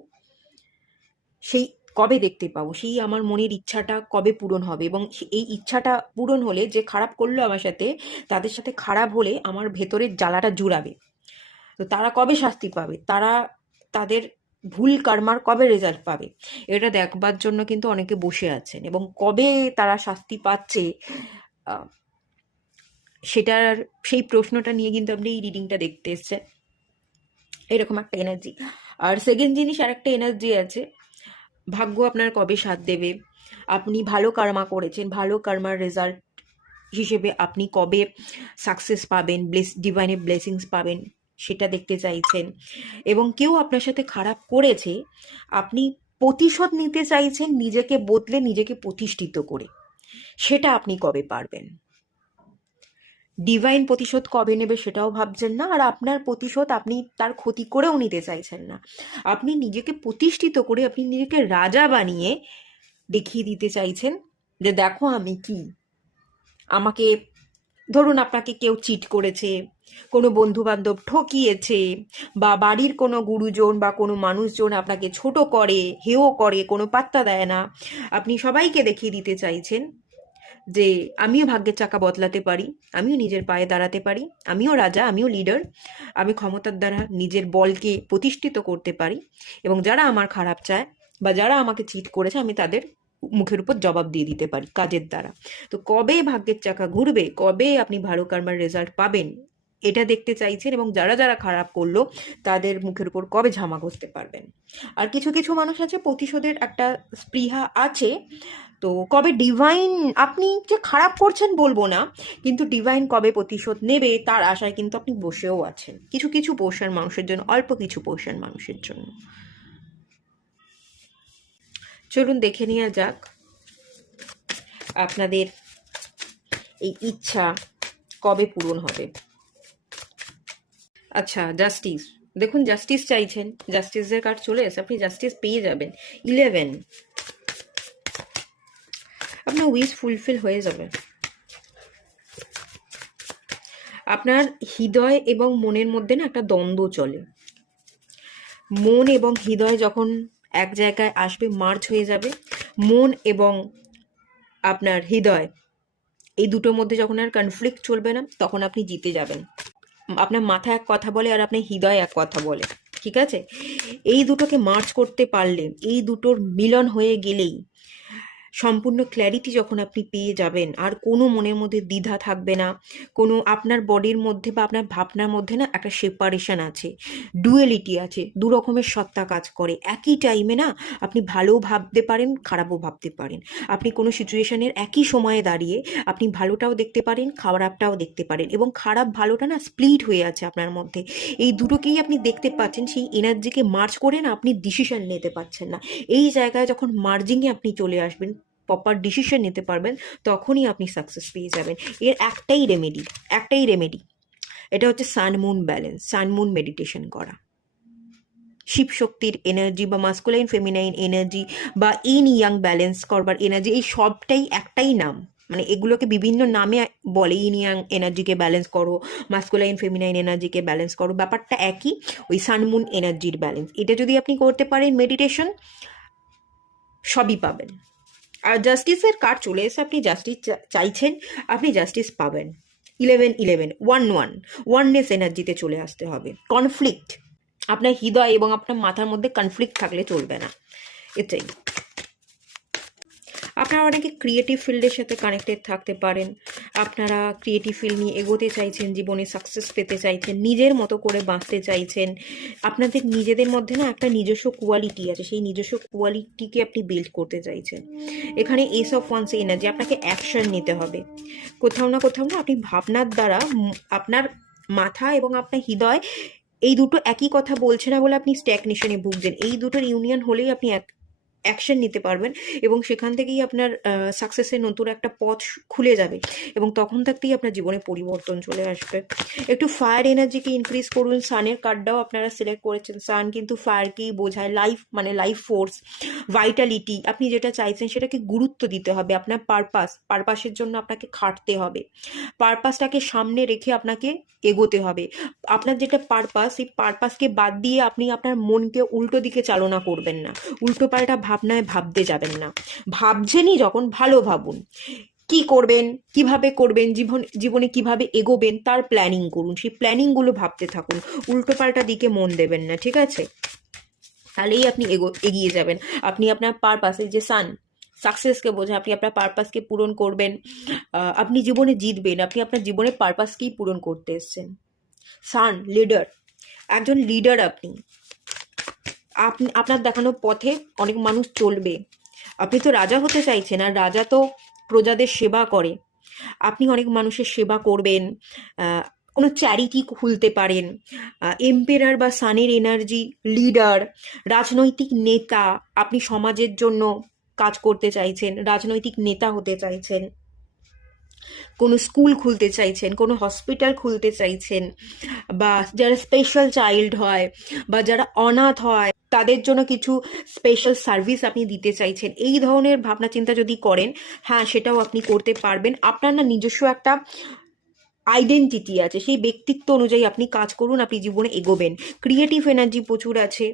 সেই কবে দেখতে পাবো, সেই আমার মনের ইচ্ছাটা কবে পূরণ হবে। এবং এই ইচ্ছাটা পূরণ হলে, যে খারাপ করলো আমার সাথে, তাদের সাথে খারাপ হলে আমার ভেতরের জ্বালাটা জুড়াবে। তো তারা কবে শাস্তি পাবে, তারা তাদের ভুল কর্মার কবে রেজাল্ট পাবে, এটা দেখবার জন্য কিন্তু অনেকে বসে আছেন। এবং কবে তারা শাস্তি পাচ্ছে, সেটার, সেই প্রশ্নটা নিয়ে কিন্তু আপনি এই রিডিংটা দেখতে এসছেন। এরকম একটা এনার্জি। আর সেকেন্ড জিনিস, আর একটা এনার্জি আছে, ভাগ্য আপনার কবে সাথ দেবে। আপনি ভালো কর্মা করেছেন, ভালো কর্মার রেজাল্ট হিসেবে আপনি কবে সাকসেস পাবেন, ডিভাইনের ব্লেসিংস পাবেন, সেটা দেখতে চাইছেন। এবং কেউ আপনার সাথে খারাপ করেছে, আপনি প্রতিশোধ নিতে চাইছেন, নিজেকে বদলে, নিজেকে প্রতিষ্ঠিত করে, সেটা আপনি কবে পারবেন। ডিভাইন প্রতিশোধ কবে নেবে সেটাও ভাবছেন না, আর আপনার প্রতিশোধ আপনি তার ক্ষতি করেও নিতে চাইছেন না। আপনি নিজেকে প্রতিষ্ঠিত করে, আপনি নিজেকে রাজা বানিয়ে দেখিয়ে দিতে চাইছেন যে দেখো আমি কি। আমাকে, ধরুন আপনাকে কেউ চিট করেছে, কোনো বন্ধু বান্ধব ঠকিয়েছে, বা বাড়ির কোনো গুরুজন বা কোনো মানুষজন আপনাকে ছোট করে, হেয় করে, কোনো পাত্তা দেয় না। আপনি সবাইকে দেখিয়ে দিতে চাইছেন যে আমিও ভাগ্যের চাকা বদলাতে পারি, আমিও নিজের পায়ে দাঁড়াতে পারি, আমিও রাজা, আমিও লিডার, আমি ক্ষমতার দ্বারা নিজের বলকে প্রতিষ্ঠিত করতে পারি। এবং যারা আমার খারাপ চায় বা যারা আমাকে চিট করেছে, আমি তাদের মুখের উপর জবাব দিয়ে দিতে পারি কাজের দ্বারা। তো কবে ভাগ্যের চাকা ঘুরবে, কবে আপনি ভালো কর্মার রেজাল্ট পাবেন, এটা দেখতে চাইছেন। এবং যারা যারা খারাপ করলো তাদের মুখের উপর কবে ঝামা ঘষতে পারবেন। আর কিছু কিছু মানুষ আছে, প্রতিশোধের একটা স্পৃহা আছে। তো কবে ডিভাইন, আপনি যে খারাপ করছেন বলবো না, কিন্তু ডিভাইন কবে প্রতিশোধ নেবে তার আশায় কিন্তু আপনি বসেও আছেন, কিছু কিছু পোর্শন মানুষের জন্য, অল্প কিছু পোর্শন মানুষের জন্য। চলুন দেখে নেওয়া যাক আপনাদের এই ইচ্ছা কবে পূরণ হবে। আচ্ছা, জাস্টিস, দেখুন জাস্টিস চাইছেন, জাস্টিসের কার্ড চলে এসে, আপনি জাস্টিস পেয়ে যাবেন। 11, আপনার উইশ ফুলফিল হয়ে যাবে। আপনার হৃদয় এবং মনের মধ্যে না একটা দ্বন্দ্ব চলে। মন এবং হৃদয় যখন এক জায়গায় আসবে, মার্চ হয়ে যাবে, মন এবং আপনার হৃদয়, এই দুটোর মধ্যে যখন আর কনফ্লিক্ট চলবে না, তখন আপনি জিতে যাবেন। আপনার মাথা এক কথা বলে আর আপনার হৃদয় এক কথা বলে, ঠিক আছে? এই দুটোকে মার্চ করতে পারলে, এই দুটোর মিলন হয়ে গেলেই সম্পূর্ণ ক্ল্যারিটি যখন আপনি পেয়ে যাবেন, আর কোনো মনের মধ্যে দ্বিধা থাকবে না, কোনো আপনার বডির মধ্যে বা আপনার ভাবনার মধ্যে না একটা সেপারেশন আছে, ডুয়েলিটি আছে, দু রকমের সত্তা কাজ করে একই টাইমে না। আপনি ভালোও ভাবতে পারেন, খারাপও ভাবতে পারেন। আপনি কোনো সিচুয়েশনের একই সময়ে দাঁড়িয়ে আপনি ভালোটাও দেখতে পারেন, খারাপটাও দেখতে পারেন, এবং খারাপ ভালোটা না স্প্লিট হয়ে আছে আপনার মধ্যে। এই দুটোকেই আপনি দেখতে পাচ্ছেন, সেই এনার্জিকে মার্জ করে না আপনি ডিসিশন নিতে পারছেন না। এই জায়গায় যখন মার্জিংয়ে আপনি চলে আসবেন, প্রপার ডিসিশন নিতে পারবেন, তখনই আপনি সাকসেস পেয়ে যাবেন। এর একটাই রেমেডি, এটা হচ্ছে সান মুন ব্যালেন্স, সান মুন মেডিটেশন করা। শিব শক্তির এনার্জি বা মাস্কুলাইন ফেমিনাইন এনার্জি বা ইন ইয়াং ব্যালেন্স করবার এনার্জি, এই সবটাই একটাই নাম। মানে এগুলোকে বিভিন্ন নামে বলে, ইন ইয়াং এনার্জিকে ব্যালেন্স করো, মাস্কুলাইন ফেমিনাইন এনার্জিকে ব্যালেন্স করো, ব্যাপারটা একই, ওই সানমুন এনার্জির ব্যালেন্স। এটা যদি আপনি করতে পারেন মেডিটেশন, সবই পাবেন। আর জাস্টিসের কার্ড চলে এসে, আপনি জাস্টিস চাইছেন, আপনি জাস্টিস পাবেন। 11-11 1-1 ওয়াননেস এনার্জিতে চলে আসতে হবে। কনফ্লিক্ট, আপনার হৃদয় এবং আপনার মাথার মধ্যে কনফ্লিক্ট থাকলে চলবে না, এটাই। আপনারা অনেকে ক্রিয়েটিভ ফিল্ডের সাথে কানেক্টেড থাকতে পারেন। আপনারা ক্রিয়েটিভ ফিল্ড নিয়ে এগোতে চাইছেন, জীবনে সাকসেস পেতে চাইছেন, নিজের মতো করে বাঁচতে চাইছেন। আপনাদের নিজেদের মধ্যে না একটা নিজস্ব কোয়ালিটি আছে, সেই নিজস্ব কোয়ালিটিকে আপনি বিল্ড করতে চাইছেন। এখানে এস অফ ওয়ান্স এনার্জি, আপনাকে অ্যাকশন নিতে হবে। কোথাও না আপনি ভাবনার দ্বারা আপনার মাথা এবং আপনার হৃদয়, এই দুটো একই কথা বলছে না বলে আপনি স্ট্যাগনেশনে ভুগছেন। এই দুটোর ইউনিয়ন হলেই আপনি অ্যাকশন নিতে পারবেন, এবং সেখান থেকেই আপনার সাকসেসের নতুন একটা পথ খুলে যাবে, এবং তখন থাকতেই আপনার জীবনে পরিবর্তন চলে আসবে। একটু ফায়ার এনার্জিকে ইনক্রিজ করুন। সানের কার্ডটাও আপনারা সিলেক্ট করেছেন। সান কিন্তু ফায়ারকেই বোঝায়, লাইফ মানে লাইফ ফোর্স, ভাইটালিটি। আপনি যেটা চাইছেন সেটাকে গুরুত্ব দিতে হবে। আপনার পারপাসের জন্য আপনাকে খাটতে হবে, পারপাসটাকে সামনে রেখে আপনাকে এগোতে হবে। আপনার যেটা পারপাস, সেই পারপাসকে বাদ দিয়ে আপনি আপনার মনকে উল্টো দিকে চালনা করবেন না, উল্টো পাল্টা ভাবনায় ভাবতে যাবেন না। ভাবছেনই যখন, ভালো ভাবুন, কি করবেন, কিভাবে করবেন, জীবনে কিভাবে এগোবেন তার প্ল্যানিং করুন। সেই প্ল্যানিংগুলো ভাবতে থাকুন, উল্টো পাল্টা দিকে মন দেবেন না, ঠিক আছে? তাহলেই আপনি এগিয়ে যাবেন। আপনি আপনার পারপাসে, যে সান সাকসেসকে বোঝায়, আপনি আপনার পারপাসকে পূরণ করবেন, আপনি জীবনে জিতবেন। আপনি আপনার জীবনের পারপাসকেই পূরণ করতে এসেছেন। সান লিডার, একজন লিডার আপনি। আপনার দেখানো পথে অনেক মানুষ চলবে। আপনি তো রাজা হতে চাইছেন, আর রাজা তো প্রজাদের সেবা করে। আপনি অনেক মানুষের সেবা করবেন, কোনো চ্যারিটি খুলতে পারেন। এম্পেরার বা সানের এনার্জি, লিডার, রাজনৈতিক নেতা। আপনি সমাজের জন্য কাজ করতে চাইছেন, রাজনৈতিক নেতা হতে চাইছেন, কোনো স্কুল খুলতে চাইছেন, কোনো হসপিটাল খুলতে চাইছেন, বা যারা স্পেশাল চাইল্ড হয় বা যারা অনাথ হয় তাদের জন্য কিছু স্পেশাল সার্ভিস আপনি দিতে চাইছেন। এই ধরনের ভাবনা চিন্তা যদি করেন, হ্যাঁ সেটাও আপনি করতে পারবেন। আপনার না নিজস্ব একটা আইডেন্টিটি আছে, সেই ব্যক্তিত্ব অনুযায়ী আপনি কাজ করুন, আপনি জীবনে এগোবেন। ক্রিয়েটিভ এনার্জি প্রচুর আছে,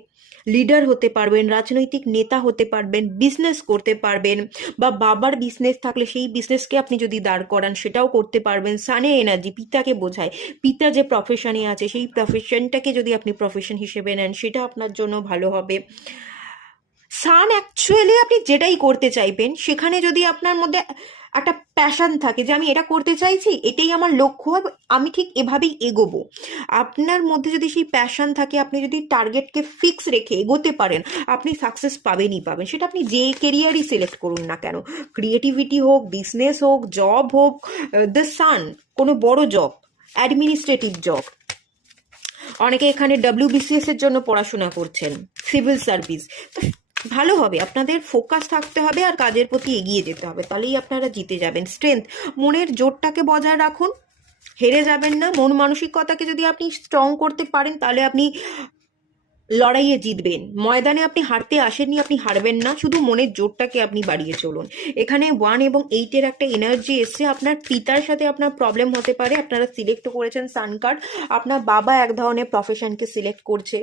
লিডার হতে পারবেন, রাজনৈতিক নেতা হতে পারবেন, বিজনেস করতে পারবেন, বা বাবার বিজনেস থাকলে সেই বিজনেসকে আপনি যদি দাঁড় করান সেটাও করতে পারবেন। সানে এনার্জি পিতাকে বোঝায়, পিতা যে প্রফেশনে আছে সেই প্রফেশনটাকে যদি আপনি প্রফেশন হিসেবে নেন সেটা আপনার জন্য ভালো হবে। সান অ্যাকচুয়ালি আপনি যেটাই করতে চাইবেন সেখানে যদি আপনার মধ্যে একটা প্যাশন থাকে, যে আমি এটা করতে চাইছি, এটাই আমার লক্ষ্য, আমি ঠিক এভাবেই এগোবো। আপনার মধ্যে যদি সেই প্যাশন থাকে, আপনি যদি টার্গেটকে ফিক্স রেখে এগোতে পারেন, আপনি সাকসেস পাবেনই পাবেন। সেটা আপনি যে কেরিয়ারই সিলেক্ট করুন না কেন, ক্রিয়েটিভিটি হোক, বিজনেস হোক, জব হোক, দ্য সান, কোনো বড় জব, অ্যাডমিনিস্ট্রেটিভ জব। অনেকে এখানে WBCS এর জন্য পড়াশোনা করছেন, সিভিল সার্ভিস। ভালো হবে, আপনাদের ফোকাস থাকতে হবে আর কাজের প্রতি এগিয়ে যেতে হবে, তাহলেই আপনারা জিতে যাবেন। স্ট্রেংথ, মনের জোরটাকে বজায় রাখুন, হেরে যাবেন না। মন মানসিকতাকে যদি আপনি স্ট্রং করতে পারেন তাহলে আপনি লড়াইয়ে জিতবেন। ময়দানে আপনি হারতে আসেননি, আপনি হারবেন না, শুধু মনের জোরটাকে আপনি বাড়িয়ে চলুন। এখানে 1 এবং 8-এর একটা এনার্জি এসছে। আপনার পিতার সাথে আপনার প্রবলেম হতে পারে, আপনারা সিলেক্ট করেছেন সান কার্ড। আপনার বাবা এক ধরনের প্রফেশনকে সিলেক্ট করছে,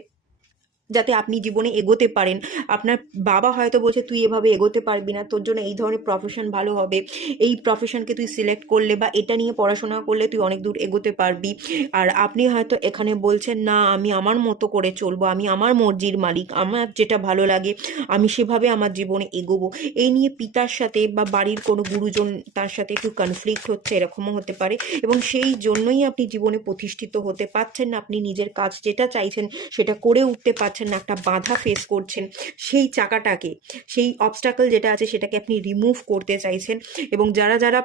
যাতে আপনি জীবনে এগোতে পারেন। আপনার বাবা হয়তো বলছে তুই এভাবে এগোতে পারবি না, তোর জন্য এই ধরনের প্রফেশন ভালো হবে, এই প্রফেশনকে তুই সিলেক্ট করলে বা এটা নিয়ে পড়াশোনা করলে তুই অনেক দূর এগোতে পারবি। আর আপনি হয়তো এখানে বলছেন না আমি আমার মতো করে চলবো, আমি আমার মর্জির মালিক, আমার যেটা ভালো লাগে আমি সেভাবে আমার জীবনে এগোবো। এই নিয়ে পিতার সাথে বা বাড়ির কোনো গুরুজন তার সাথে একটু কনফ্লিক্ট হচ্ছে, এরকমও হতে পারে, এবং সেই জন্যই আপনি জীবনে প্রতিষ্ঠিত হতে পারছেন না। আপনি নিজের কাজ যেটা চাইছেন সেটা করে উঠতে পারছেন না, একটা বাধা ফেস করছেন। সেই চাকাটাকে, সেই অবস্টাকল যেটা আছে সেটাকে আপনি রিমুভ করতে চাইছেন, এবং যারা যারা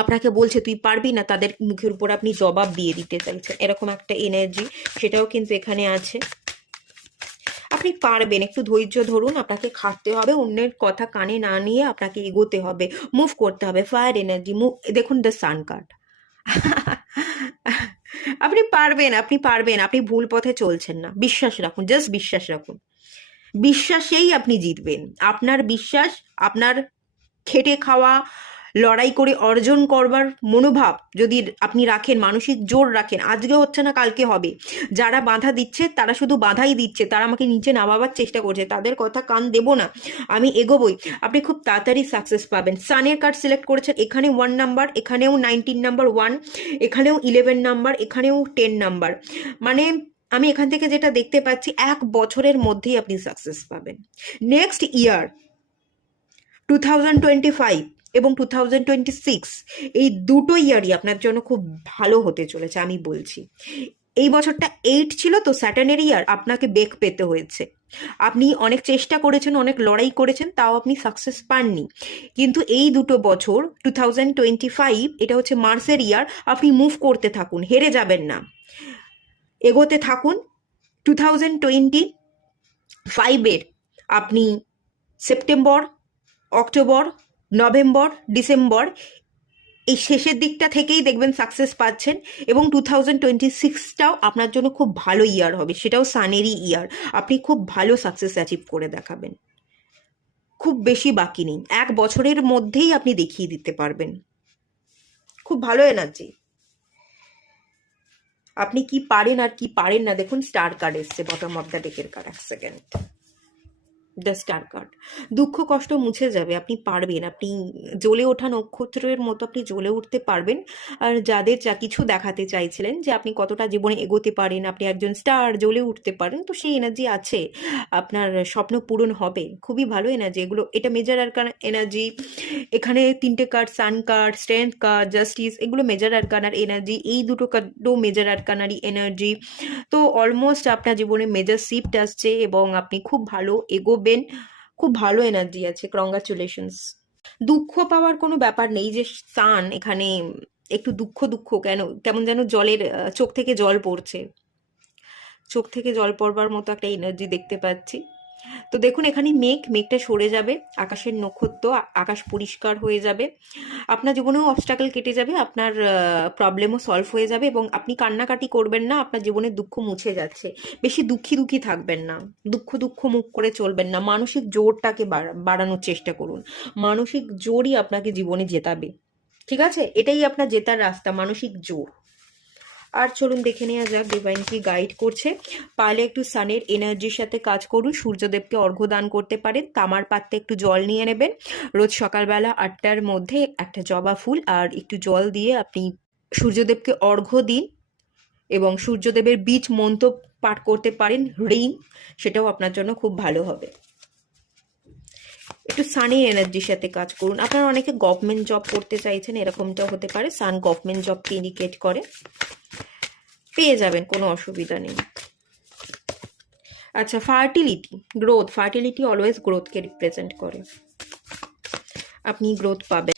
আপনাকে বলছে তুই পারবি না তাদের মুখের উপর আপনি জবাব দিয়ে দিতে চাইছেন, এরকম একটা এনার্জি সেটাও কিন্তু এখানে আছে। আপনি পারবেন, একটু ধৈর্য ধরুন, আপনাকে খাটতে হবে, অন্যের কথা কানে না নিয়ে আপনাকে এগোতে হবে, মুভ করতে হবে। ফায়ার এনার্জি, মুভ, দেখুন দ্য সান কার্ড। আপনি পারবেন, আপনি পারবেন, আপনি ভুল পথে চলছেন না, বিশ্বাস রাখুন, জাস্ট বিশ্বাস রাখুন, বিশ্বাসেই আপনি জিতবেন। আপনার বিশ্বাস, আপনার খেটে খাওয়া, লড়াই করে অর্জন করবার মনোভাব যদি আপনি রাখেন, মানসিক জোর রাখেন, আজকে হচ্ছে না কালকে হবে। যারা বাধা দিচ্ছে তারা শুধু বাধাই দিচ্ছে, তারা আমাকে নিচে নামাবার চেষ্টা করছে, তাদের কথা কান দেবো না, আমি এগোবই। আপনি খুব তাড়াতাড়ি সাকসেস পাবেন। সানের কার্ড সিলেক্ট করেছেন, এখানে 1 নাম্বার, এখানেও 19 নাম্বার 1, এখানেও 11 নাম্বার, এখানেও 10 নাম্বার। মানে আমি এখান থেকে যেটা দেখতে পাচ্ছি 1 বছরের মধ্যেই আপনি সাকসেস পাবেন। নেক্সট ইয়ার 2025 এবং 2026, এই দুটো ইয়ারই আপনার জন্য খুব ভালো হতে চলেছে, আমি বলছি। এই বছরটা 8 ছিল তো, স্যাটার্নের ইয়ার, আপনাকে বেগ পেতে হয়েছে। আপনি অনেক চেষ্টা করেছেন, অনেক লড়াই করেছেন, তাও আপনি সাকসেস পাননি। কিন্তু এই দুটো বছর 2025, এটা হচ্ছে মার্চের ইয়ার, আপনি মুভ করতে থাকুন, হেরে যাবেন না, এগোতে থাকুন। 2025-এর আপনি সেপ্টেম্বর, অক্টোবর, নভেম্বর, ডিসেম্বর, এই শেষের দিকটা থেকেই দেখবেন সাকসেস পাচ্ছেন, এবং 2026টাও আপনার জন্য খুব ভালো ইয়ার হবে, সেটাও সানেরই ইয়ার। আপনি খুব ভালো সাকসেস অ্যাচিভ করে দেখাবেন, খুব বেশি বাকি নেই, 1 বছরের মধ্যেই আপনি দেখিয়ে দিতে পারবেন। খুব ভালো এনার্জি। আপনি কি পারেন আর কি পারেন না, দেখুন স্টার কার্ড এসছে বটম অফ দ্য ডেকের card. 1 second, the star card. দুঃখ কষ্ট মুছে যাবে, আপনি পারবেন, আপনি জ্বলে ওঠা নক্ষত্রের মতো আপনি জ্বলে উঠতে পারবেন। আর যাদের যা কিছু দেখাতে চাইছিলেন যে আপনি কতটা জীবনে এগোতে পারেন, আপনি একজন স্টার, জ্বলে উঠতে পারেন, তো সেই এনার্জি আছে, আপনার স্বপ্ন পূরণ হবে। খুবই ভালো এনার্জি এগুলো, এটা মেজর আরকান এনার্জি। এখানে 3টে card, sun card, strength card, justice, এগুলো মেজর আরকানার এনার্জি, এই দুটো কার্ডও মেজর আরকানারই এনার্জি। তো অলমোস্ট আপনার জীবনে মেজর শিফট আসছে এবং আপনি খুব ভালো এগোবেন, খুব ভালো এনার্জি আছে। কংগ্রাচুলেশনস। দুঃখ পাওয়ার কোনো ব্যাপার নেই, যে সান এখানে একটু দুঃখ দুঃখ কেন, কেমন যেন জলের চোখ থেকে জল পড়ছে, চোখ থেকে জল পড়বার মতো একটা এনার্জি দেখতে পাচ্ছি। তো দেখুন এখানে মেঘটা সরে যাবে, আকাশের নক্ষত্র, আকাশ পরিষ্কার হয়ে যাবে, আপনার জীবনেও অবস্টাকল কেটে যাবে, আপনার প্রবলেমও সলভ হয়ে যাবে, এবং আপনি কান্নাকাটি করবেন না, আপনার জীবনের দুঃখ মুছে যাচ্ছে। বেশি দুঃখী দুঃখী থাকবেন না, দুঃখ দুঃখ মুখ করে চলবেন না, মানসিক জোরটাকে বাড়ানোর চেষ্টা করুন। মানসিক জোরই আপনাকে জীবনে জেতাবে, ঠিক আছে? এটাই আপনার জেতার রাস্তা, মানসিক জোর। আর চলুন দেখে নেওয়া যাক ডিভাইন কি গাইড করছে। পারলে একটু সানের এনার্জির সাথে কাজ করুন, সূর্যদেবকে অর্ঘ্য দান করতে পারেন, তামার পাত্রে একটু জল নিয়ে নেবেন, রোজ সকালবেলা 8টার মধ্যে একটা জবা ফুল আর একটু জল দিয়ে আপনি সূর্যদেবকে অর্ঘ্য দিন, এবং সূর্যদেবের বীজ মন্ত্র পাঠ করতে পারেন, ঋণ, সেটাও আপনার জন্য খুব ভালো হবে। একটু সানি এনার্জির সাথে কাজ করুন। আপনারা অনেকে গভর্নমেন্ট জব করতে চাইছেন, এরকমটাও হতে পারে, সান গভর্নমেন্ট জবকে ইন্ডিকেট করে, পেয়ে যাবেন, কোনো অসুবিধা নেই। আচ্ছা, ফার্টিলিটি, গ্রোথ, ফার্টিলিটি অলওয়েজ গ্রোথকে রিপ্রেজেন্ট করে, আপনি গ্রোথ পাবেন।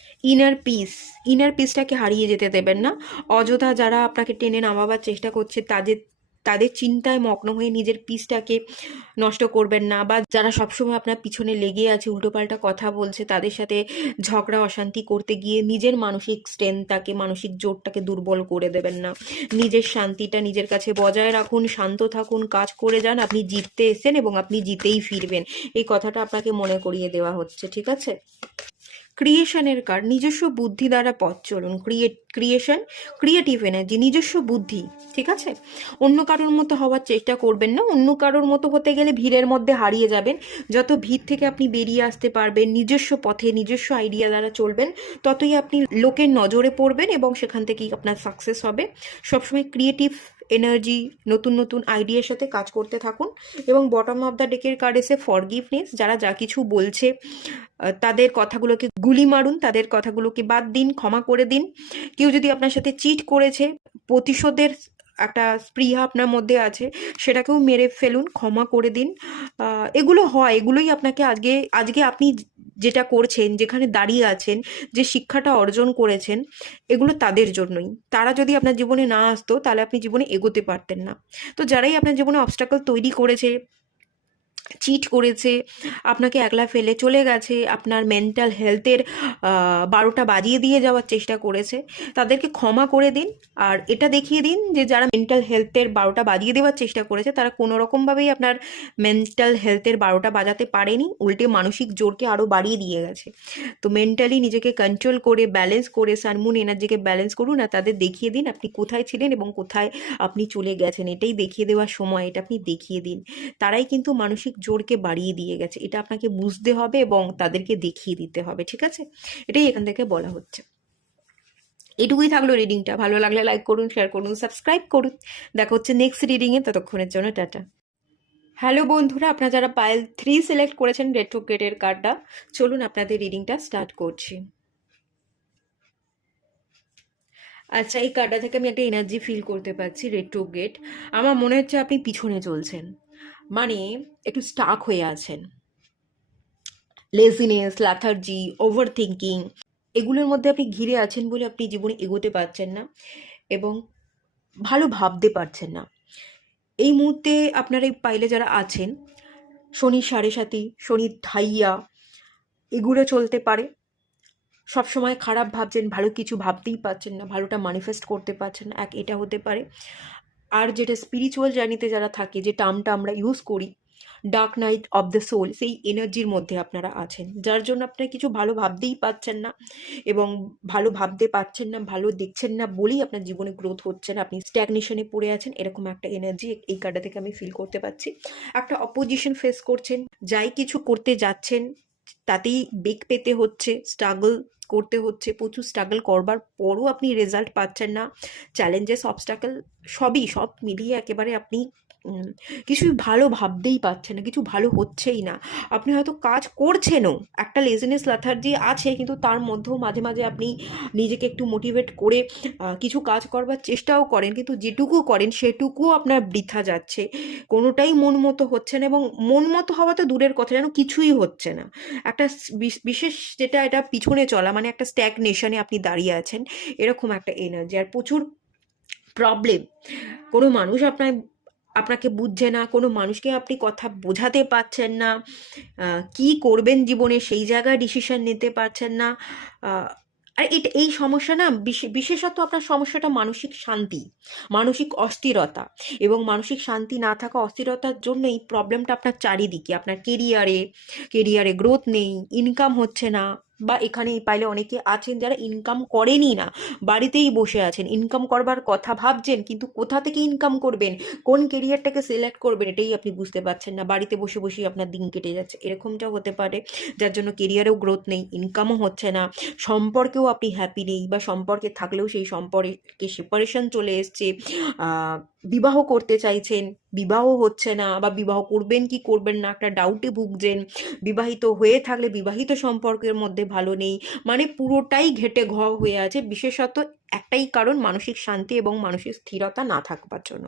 ইনার পিসটাকে হারিয়ে যেতে দেবেন না। অযথা যারা আপনাকে টেনে নামাবার চেষ্টা করছে তাদের চিন্তায় মগ্ন হয়ে নিজের পিসটাকে নষ্ট করবেন না, বা যারা সবসময় আপনার পিছনে লেগে আছে, উল্টোপাল্টা কথা বলছে, তাদের সাথে ঝগড়া অশান্তি করতে গিয়ে নিজের মানসিক স্ট্রেংথটাকে, মানসিক জোরটাকে দুর্বল করে দেবেন না। নিজের শান্তিটা নিজের কাছে বজায় রাখুন, শান্ত থাকুন, কাজ করে যান, আপনি জিততে এসেছেন এবং আপনি জিতেই ফিরবেন, এই কথাটা আপনাকে মনে করিয়ে দেওয়া হচ্ছে, ঠিক আছে? ক্রিয়েশনের কার্ড, নিজস্ব বুদ্ধি দ্বারা পথ চলুন। ক্রিয়েশন, ক্রিয়েটিভ এনার্জি, নিজস্ব বুদ্ধি, ঠিক আছে? অন্য কারোর মতো হওয়ার চেষ্টা করবেন না। অন্য কারোর মতো হতে গেলে ভিড়ের মধ্যে হারিয়ে যাবেন। যত ভিড় থেকে আপনি বেরিয়ে আসতে পারবেন, নিজস্ব পথে নিজস্ব আইডিয়া দ্বারা চলবেন, ততই আপনি লোকের নজরে পড়বেন এবং সেখান থেকেই আপনার সাকসেস হবে। সবসময় ক্রিয়েটিভ এনার্জি, নতুন নতুন আইডিয়ার সাথে কাজ করতে থাকুন। এবং বটম অফ দ্য ডেকের কার্ড এসে ফরগিভনেস, যারা যা কিছু বলছে তাদের কথাগুলোকে গুলি মারুন, তাদের কথাগুলোকে বাদ দিন, ক্ষমা করে দিন। কেউ যদি আপনার সাথে চিট করেছে, প্রতিশোধের একটা স্পৃহা আপনার মধ্যে আছে, সেটাকেও মেরে ফেলুন, ক্ষমা করে দিন। এগুলো হয়, এগুলোই আপনাকে আজকে আজকে আপনি যেটা করছেন, যেখানে দাঁড়িয়ে আছেন, যে শিক্ষাটা অর্জন করেছেন, এগুলো তাদের জন্যই। তারা যদি আপনার জীবনে না আসতো তাহলে আপনি জীবনে এগোতে পারতেন না। তো যারাই আপনার জীবনে অবস্টাকল তৈরি করেছে, চিট করেছে, আপনাকে একলা ফেলে চলে গেছে, আপনার মেন্টাল হেলথের 12টা বাজিয়ে দিয়ে যাওয়ার চেষ্টা করেছে, তাদেরকে ক্ষমা করে দিন। আর এটা দেখিয়ে দিন যে যারা মেন্টাল হেলথের 12টা বাজিয়ে দেওয়ার চেষ্টা করেছে, তারা কোনো রকমভাবেই আপনার মেন্টাল হেলথের 12টা বাজাতে পারেনি, উল্টে মানসিক জোরকে আরও বাড়িয়ে দিয়ে গেছে। তো মেন্টালি নিজেকে কন্ট্রোল করে, ব্যালেন্স করে, সানমুন এনার্জিকে ব্যালেন্স করুন। আর তাদের দেখিয়ে দিন আপনি কোথায় ছিলেন এবং কোথায় আপনি চলে গেছেন। এটাই দেখিয়ে দেওয়ার সময়, এটা আপনি দেখিয়ে দিন। তারাই কিন্তু মানসিক জোরকে বাড়িয়ে দিয়ে গেছে, এটা আপনাকে বুঝতে হবে এবং তাদেরকে দেখিয়ে দিতে হবে, ঠিক আছে? এটাই এখান থেকে বলা হচ্ছে। এটুকুই থাকলো রিডিংটা। ভালো লাগলে লাইক করুন, শেয়ার করুন, সাবস্ক্রাইব করুন। দেখা হচ্ছে নেক্সট রিডিংয়ে, ততক্ষণের জন্য টাটা। হ্যালো বন্ধুরা, আপনারা যারা পাইল 3 সিলেক্ট করেছেন রেট্রোগ্রেডের কার্ডটা, চলুন আপনাদের রিডিংটা স্টার্ট করছি। আচ্ছা, এই কার্ডটা থেকে আমি একটা এনার্জি ফিল করতে পারছি, রেট্রোগ্রেড। আমার মনে হচ্ছে আপনি পিছনে চলছেন, মানে একটু স্টাক হয়ে আছেন। লেজিনেস, ল্যাথার্জি, ওভার থিঙ্কিং, এগুলোর মধ্যে আপনি ঘিরে আছেন বলে আপনি জীবনে এগোতে পারছেন না এবং ভালো ভাবতে পারছেন না। এই মুহূর্তে আপনার এই পাইলে যারা আছেন, শনির সাড়ে সাতি, শনির ঢাইয়া, এগুলো চলতে পারে। সবসময় খারাপ ভাবছেন, ভালো কিছু ভাবতেই পারছেন না, ভালোটা ম্যানিফেস্ট করতে পারছেন না, এটা হতে পারে। আর যেটা স্পিরিচুয়াল জার্নিতে যারা থাকে, যে টার্মটা আমরা ইউজ করি, dark night of the soul, সেই এনার্জির মধ্যে আপনারা আছেন, যার জন্য আপনারা কিছু ভালো ভাবতেই পারছেন না এবং ভালো ভাবতে পারছেন না, ভালো দেখছেন না বলেই আপনার জীবনে গ্রোথ হচ্ছে না, আপনি স্ট্যাগনেশনে পড়ে আছেন। এরকম একটা এনার্জি এই কার্ডটা থেকে আমি ফিল করতে পারছি। একটা অপোজিশন ফেস করছেন, যাই কিছু করতে যাচ্ছেন তাতেই বেগ পেতে হচ্ছে, স্ট্রাগল করতে হচ্ছে, প্রচুর স্ট্রাগল করবার পরও আপনি রেজাল্ট পাচ্ছেন না। চ্যালেঞ্জেস, অবস্টাকল, সব মিলিয়ে একেবারে আপনি কিছুই ভালো ভাবতেই পারছেন না, কিছু ভালো হচ্ছেই না। আপনি হয়তো কাজ করছেনও, একটা লেজিনেস লেথার্জি আছে, কিন্তু তার মধ্যেও মাঝে মাঝে আপনি নিজেকে একটু মোটিভেট করে কিছু কাজ করবার চেষ্টাও করেন, কিন্তু যেটুকু করেন সেটুকুও আপনার বৃথা যাচ্ছে। কোনোটাই মন মতো হচ্ছে না এবং মন মতো হওয়া তো দূরের কথা, যেন কিছুই হচ্ছে না। একটা বিশেষ যেটা, এটা পিছনে চলা, মানে একটা স্ট্যাগনেশনে আপনি দাঁড়িয়ে আছেন, এরকম একটা এনার্জি। আর প্রচুর প্রবলেম, কোনো মানুষ আপনাকে বুঝছে না, কোনো মানুষকে আপনি কথা বোঝাতে পারছেন না, কি করবেন জীবনে সেই জায়গায় ডিসিশন নিতে পারছেন না। আর এই সমস্যা না, বিশেষত আপনার সমস্যাটা মানসিক শান্তি, মানসিক অস্থিরতা। এবং মানসিক শান্তি না থাকা, অস্থিরতার জন্য এই প্রবলেমটা আপনার চারিদিকে। আপনার কেরিয়ারে গ্রোথ নেই, ইনকাম হচ্ছে না, বা এখানে পাইলে অনেকে আছেন যারা ইনকাম করেনই না, বাড়িতেই বসে আছেন, ইনকাম করবার কথা ভাবছেন, কিন্তু কোথা থেকে ইনকাম করবেন, কোন কেরিয়ারটাকে সিলেক্ট করবেন, এটাই আপনি বুঝতে পারছেন না। বাড়িতে বসে বসেই আপনার দিন কেটে যাচ্ছে, এরকমটাও হতে পারে, যার জন্য কেরিয়ারেও গ্রোথ নেই, ইনকামও হচ্ছে না, সম্পর্কেও আপনি হ্যাপি নেই, বা সম্পর্কে থাকলেও সেই সম্পর্কে সেপারেশন চলে এসছে। বিবাহ করতে চাইছেন, বিবাহ হচ্ছে না, বা বিবাহ করবেন কি করবেন না একটা ডাউটে ভুগছেন। বিবাহিত হয়ে থাকলে বিবাহিত সম্পর্কের মধ্যে ভালো নেই, মানে পুরোটাই ঘেটে ঘ হয়ে আছে। বিশেষত একটাই কারণ, মানসিক শান্তি এবং মানসিক স্থিরতা না থাকবার জন্য।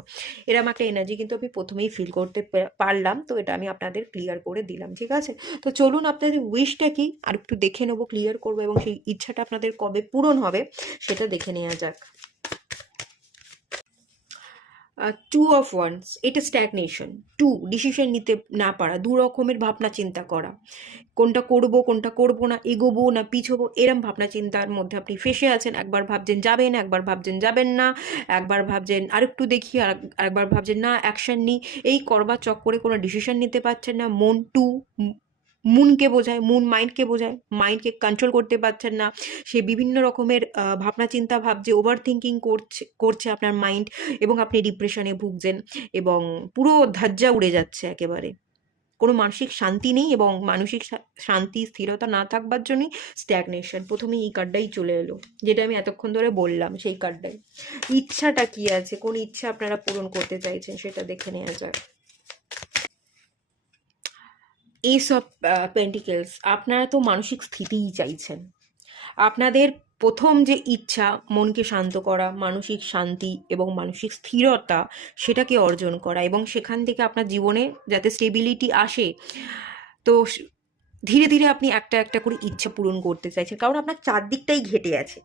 এরম একটা এনার্জি কিন্তু আমি প্রথমেই ফিল করতে পারলাম, তো এটা আমি আপনাদের ক্লিয়ার করে দিলাম, ঠিক আছে? তো চলুন আপনাদের উইশটা কি আর একটু দেখে নেবো, ক্লিয়ার করবো, এবং সেই ইচ্ছাটা আপনাদের কবে পূরণ হবে সেটা দেখে নেওয়া যাক। 2 অফ ওয়ান্স, এটা স্ট্যাগনেশন। 2, ডিসিশন নিতে না পারা, দু রকমের ভাবনা চিন্তা করা, কোনটা করব কোনটা করব না, এগোবো না পিছবো, এরম ভাবনা চিন্তার মধ্যে আপনি ফেসে আছেন। একবার ভাবছেন যাবেন, একবার ভাবছেন যাবেন না, একবার ভাবছেন আরেকটু দেখি, আরেকবার ভাবছেন না অ্যাকশন নিই। এই করবার চক্করে কোনো ডিসিশন নিতে পারছেন না। মন মুনকে বোঝায়, মুন মাইন্ডকে বোঝায়, মাইন্ডকে কন্ট্রোল করতে পারছেন না, সে বিভিন্ন রকমের ভাবনা চিন্তা ভাবছে, ওভার থিঙ্কিং করছে করছে আপনার মাইন্ড, এবং আপনি ডিপ্রেশনে ভুগছেন এবং পুরো ধাজ্জা উড়ে যাচ্ছে একেবারে, কোনো মানসিক শান্তি নেই, এবং মানসিক শান্তি স্থিরতা না থাকবার জন্যই স্ট্যাগনেশন। প্রথমে এই কার্ডটাই চলে এলো, যেটা আমি এতক্ষণ ধরে বললাম, সেই কার্ডটাই। ইচ্ছাটা কি আছে, কোন ইচ্ছা আপনারা পূরণ করতে চাইছেন সেটা দেখে নেওয়া যাক। এস অফ পেন্টিকেলস, আপনারা তো মানসিক স্থিতিই চাইছেন। আপনাদের প্রথম যে ইচ্ছা, মনকে শান্ত করা, মানসিক শান্তি এবং মানসিক স্থিরতা, সেটাকে অর্জন করা, এবং সেখান থেকে আপনার জীবনে যাতে স্টেবিলিটি আসে, তো ধীরে ধীরে আপনি একটা একটা করে ইচ্ছা পূরণ করতে চাইছেন, কারণ আপনার চারদিকটাই ঘেটে আছে।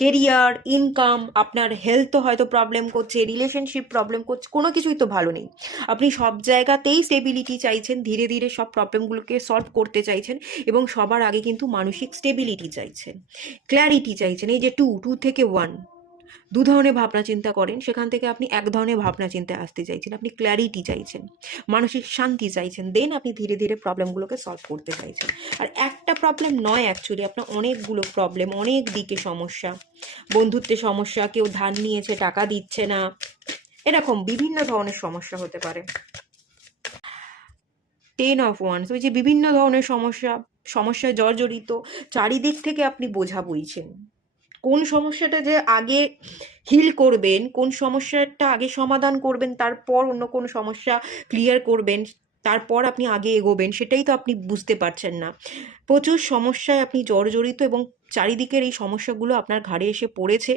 কেরিয়ার, ইনকাম, আপনার হেলথ হয়তো প্রবলেম করছে, রিলেশনশিপ প্রবলেম করছে, কোনো কিছুই তো ভালো নেই। আপনি সব জায়গাতেই স্টেবিলিটি চাইছেন, ধীরে ধীরে সব প্রবলেমগুলোকে সলভ করতে চাইছেন, এবং সবার আগে কিন্তু মানসিক স্টেবিলিটি চাইছেন, ক্ল্যারিটি চাইছেন। এই যে টু থেকে 1, দু ধরনের ভাবনা চিন্তা করেন, সেখান থেকে আপনি এক ধরনের ভাবনা চিন্তা আসতে চাইছেন, আপনি ক্ল্যারিটি চাইছেন, মানসিক শান্তি চাইছেন, দেন আপনি ধীরে ধীরে প্রবলেমগুলোকে সলভ করতে চাইছেন। আর একটা প্রবলেম নয়, অ্যাকচুয়ালি আপনার অনেকগুলো প্রবলেম, অনেক দিকে সমস্যা, বন্ধুত্বে সমস্যা, কেউ ধার নিয়েছে টাকা দিচ্ছে না, এরকম বিভিন্ন ধরনের সমস্যা হতে পারে। 10 অফ ওয়ান্স, ওই যে বিভিন্ন ধরনের সমস্যায় জর্জরিত, চারিদিক থেকে আপনি বোঝা বইছেন। কোন সমস্যাটা যে আগে হিল করবেন, কোন সমস্যাটা আগে সমাধান করবেন, তারপর অন্য কোন সমস্যা ক্লিয়ার করবেন, তারপর আপনি আগে এগোবেন, সেটাই তো আপনি বুঝতে পারছেন না। প্রচুর সমস্যায় আপনি জর্জরিত, এবং চারিদিকের এই সমস্যাগুলো আপনার ঘাড়ে এসে পড়েছে,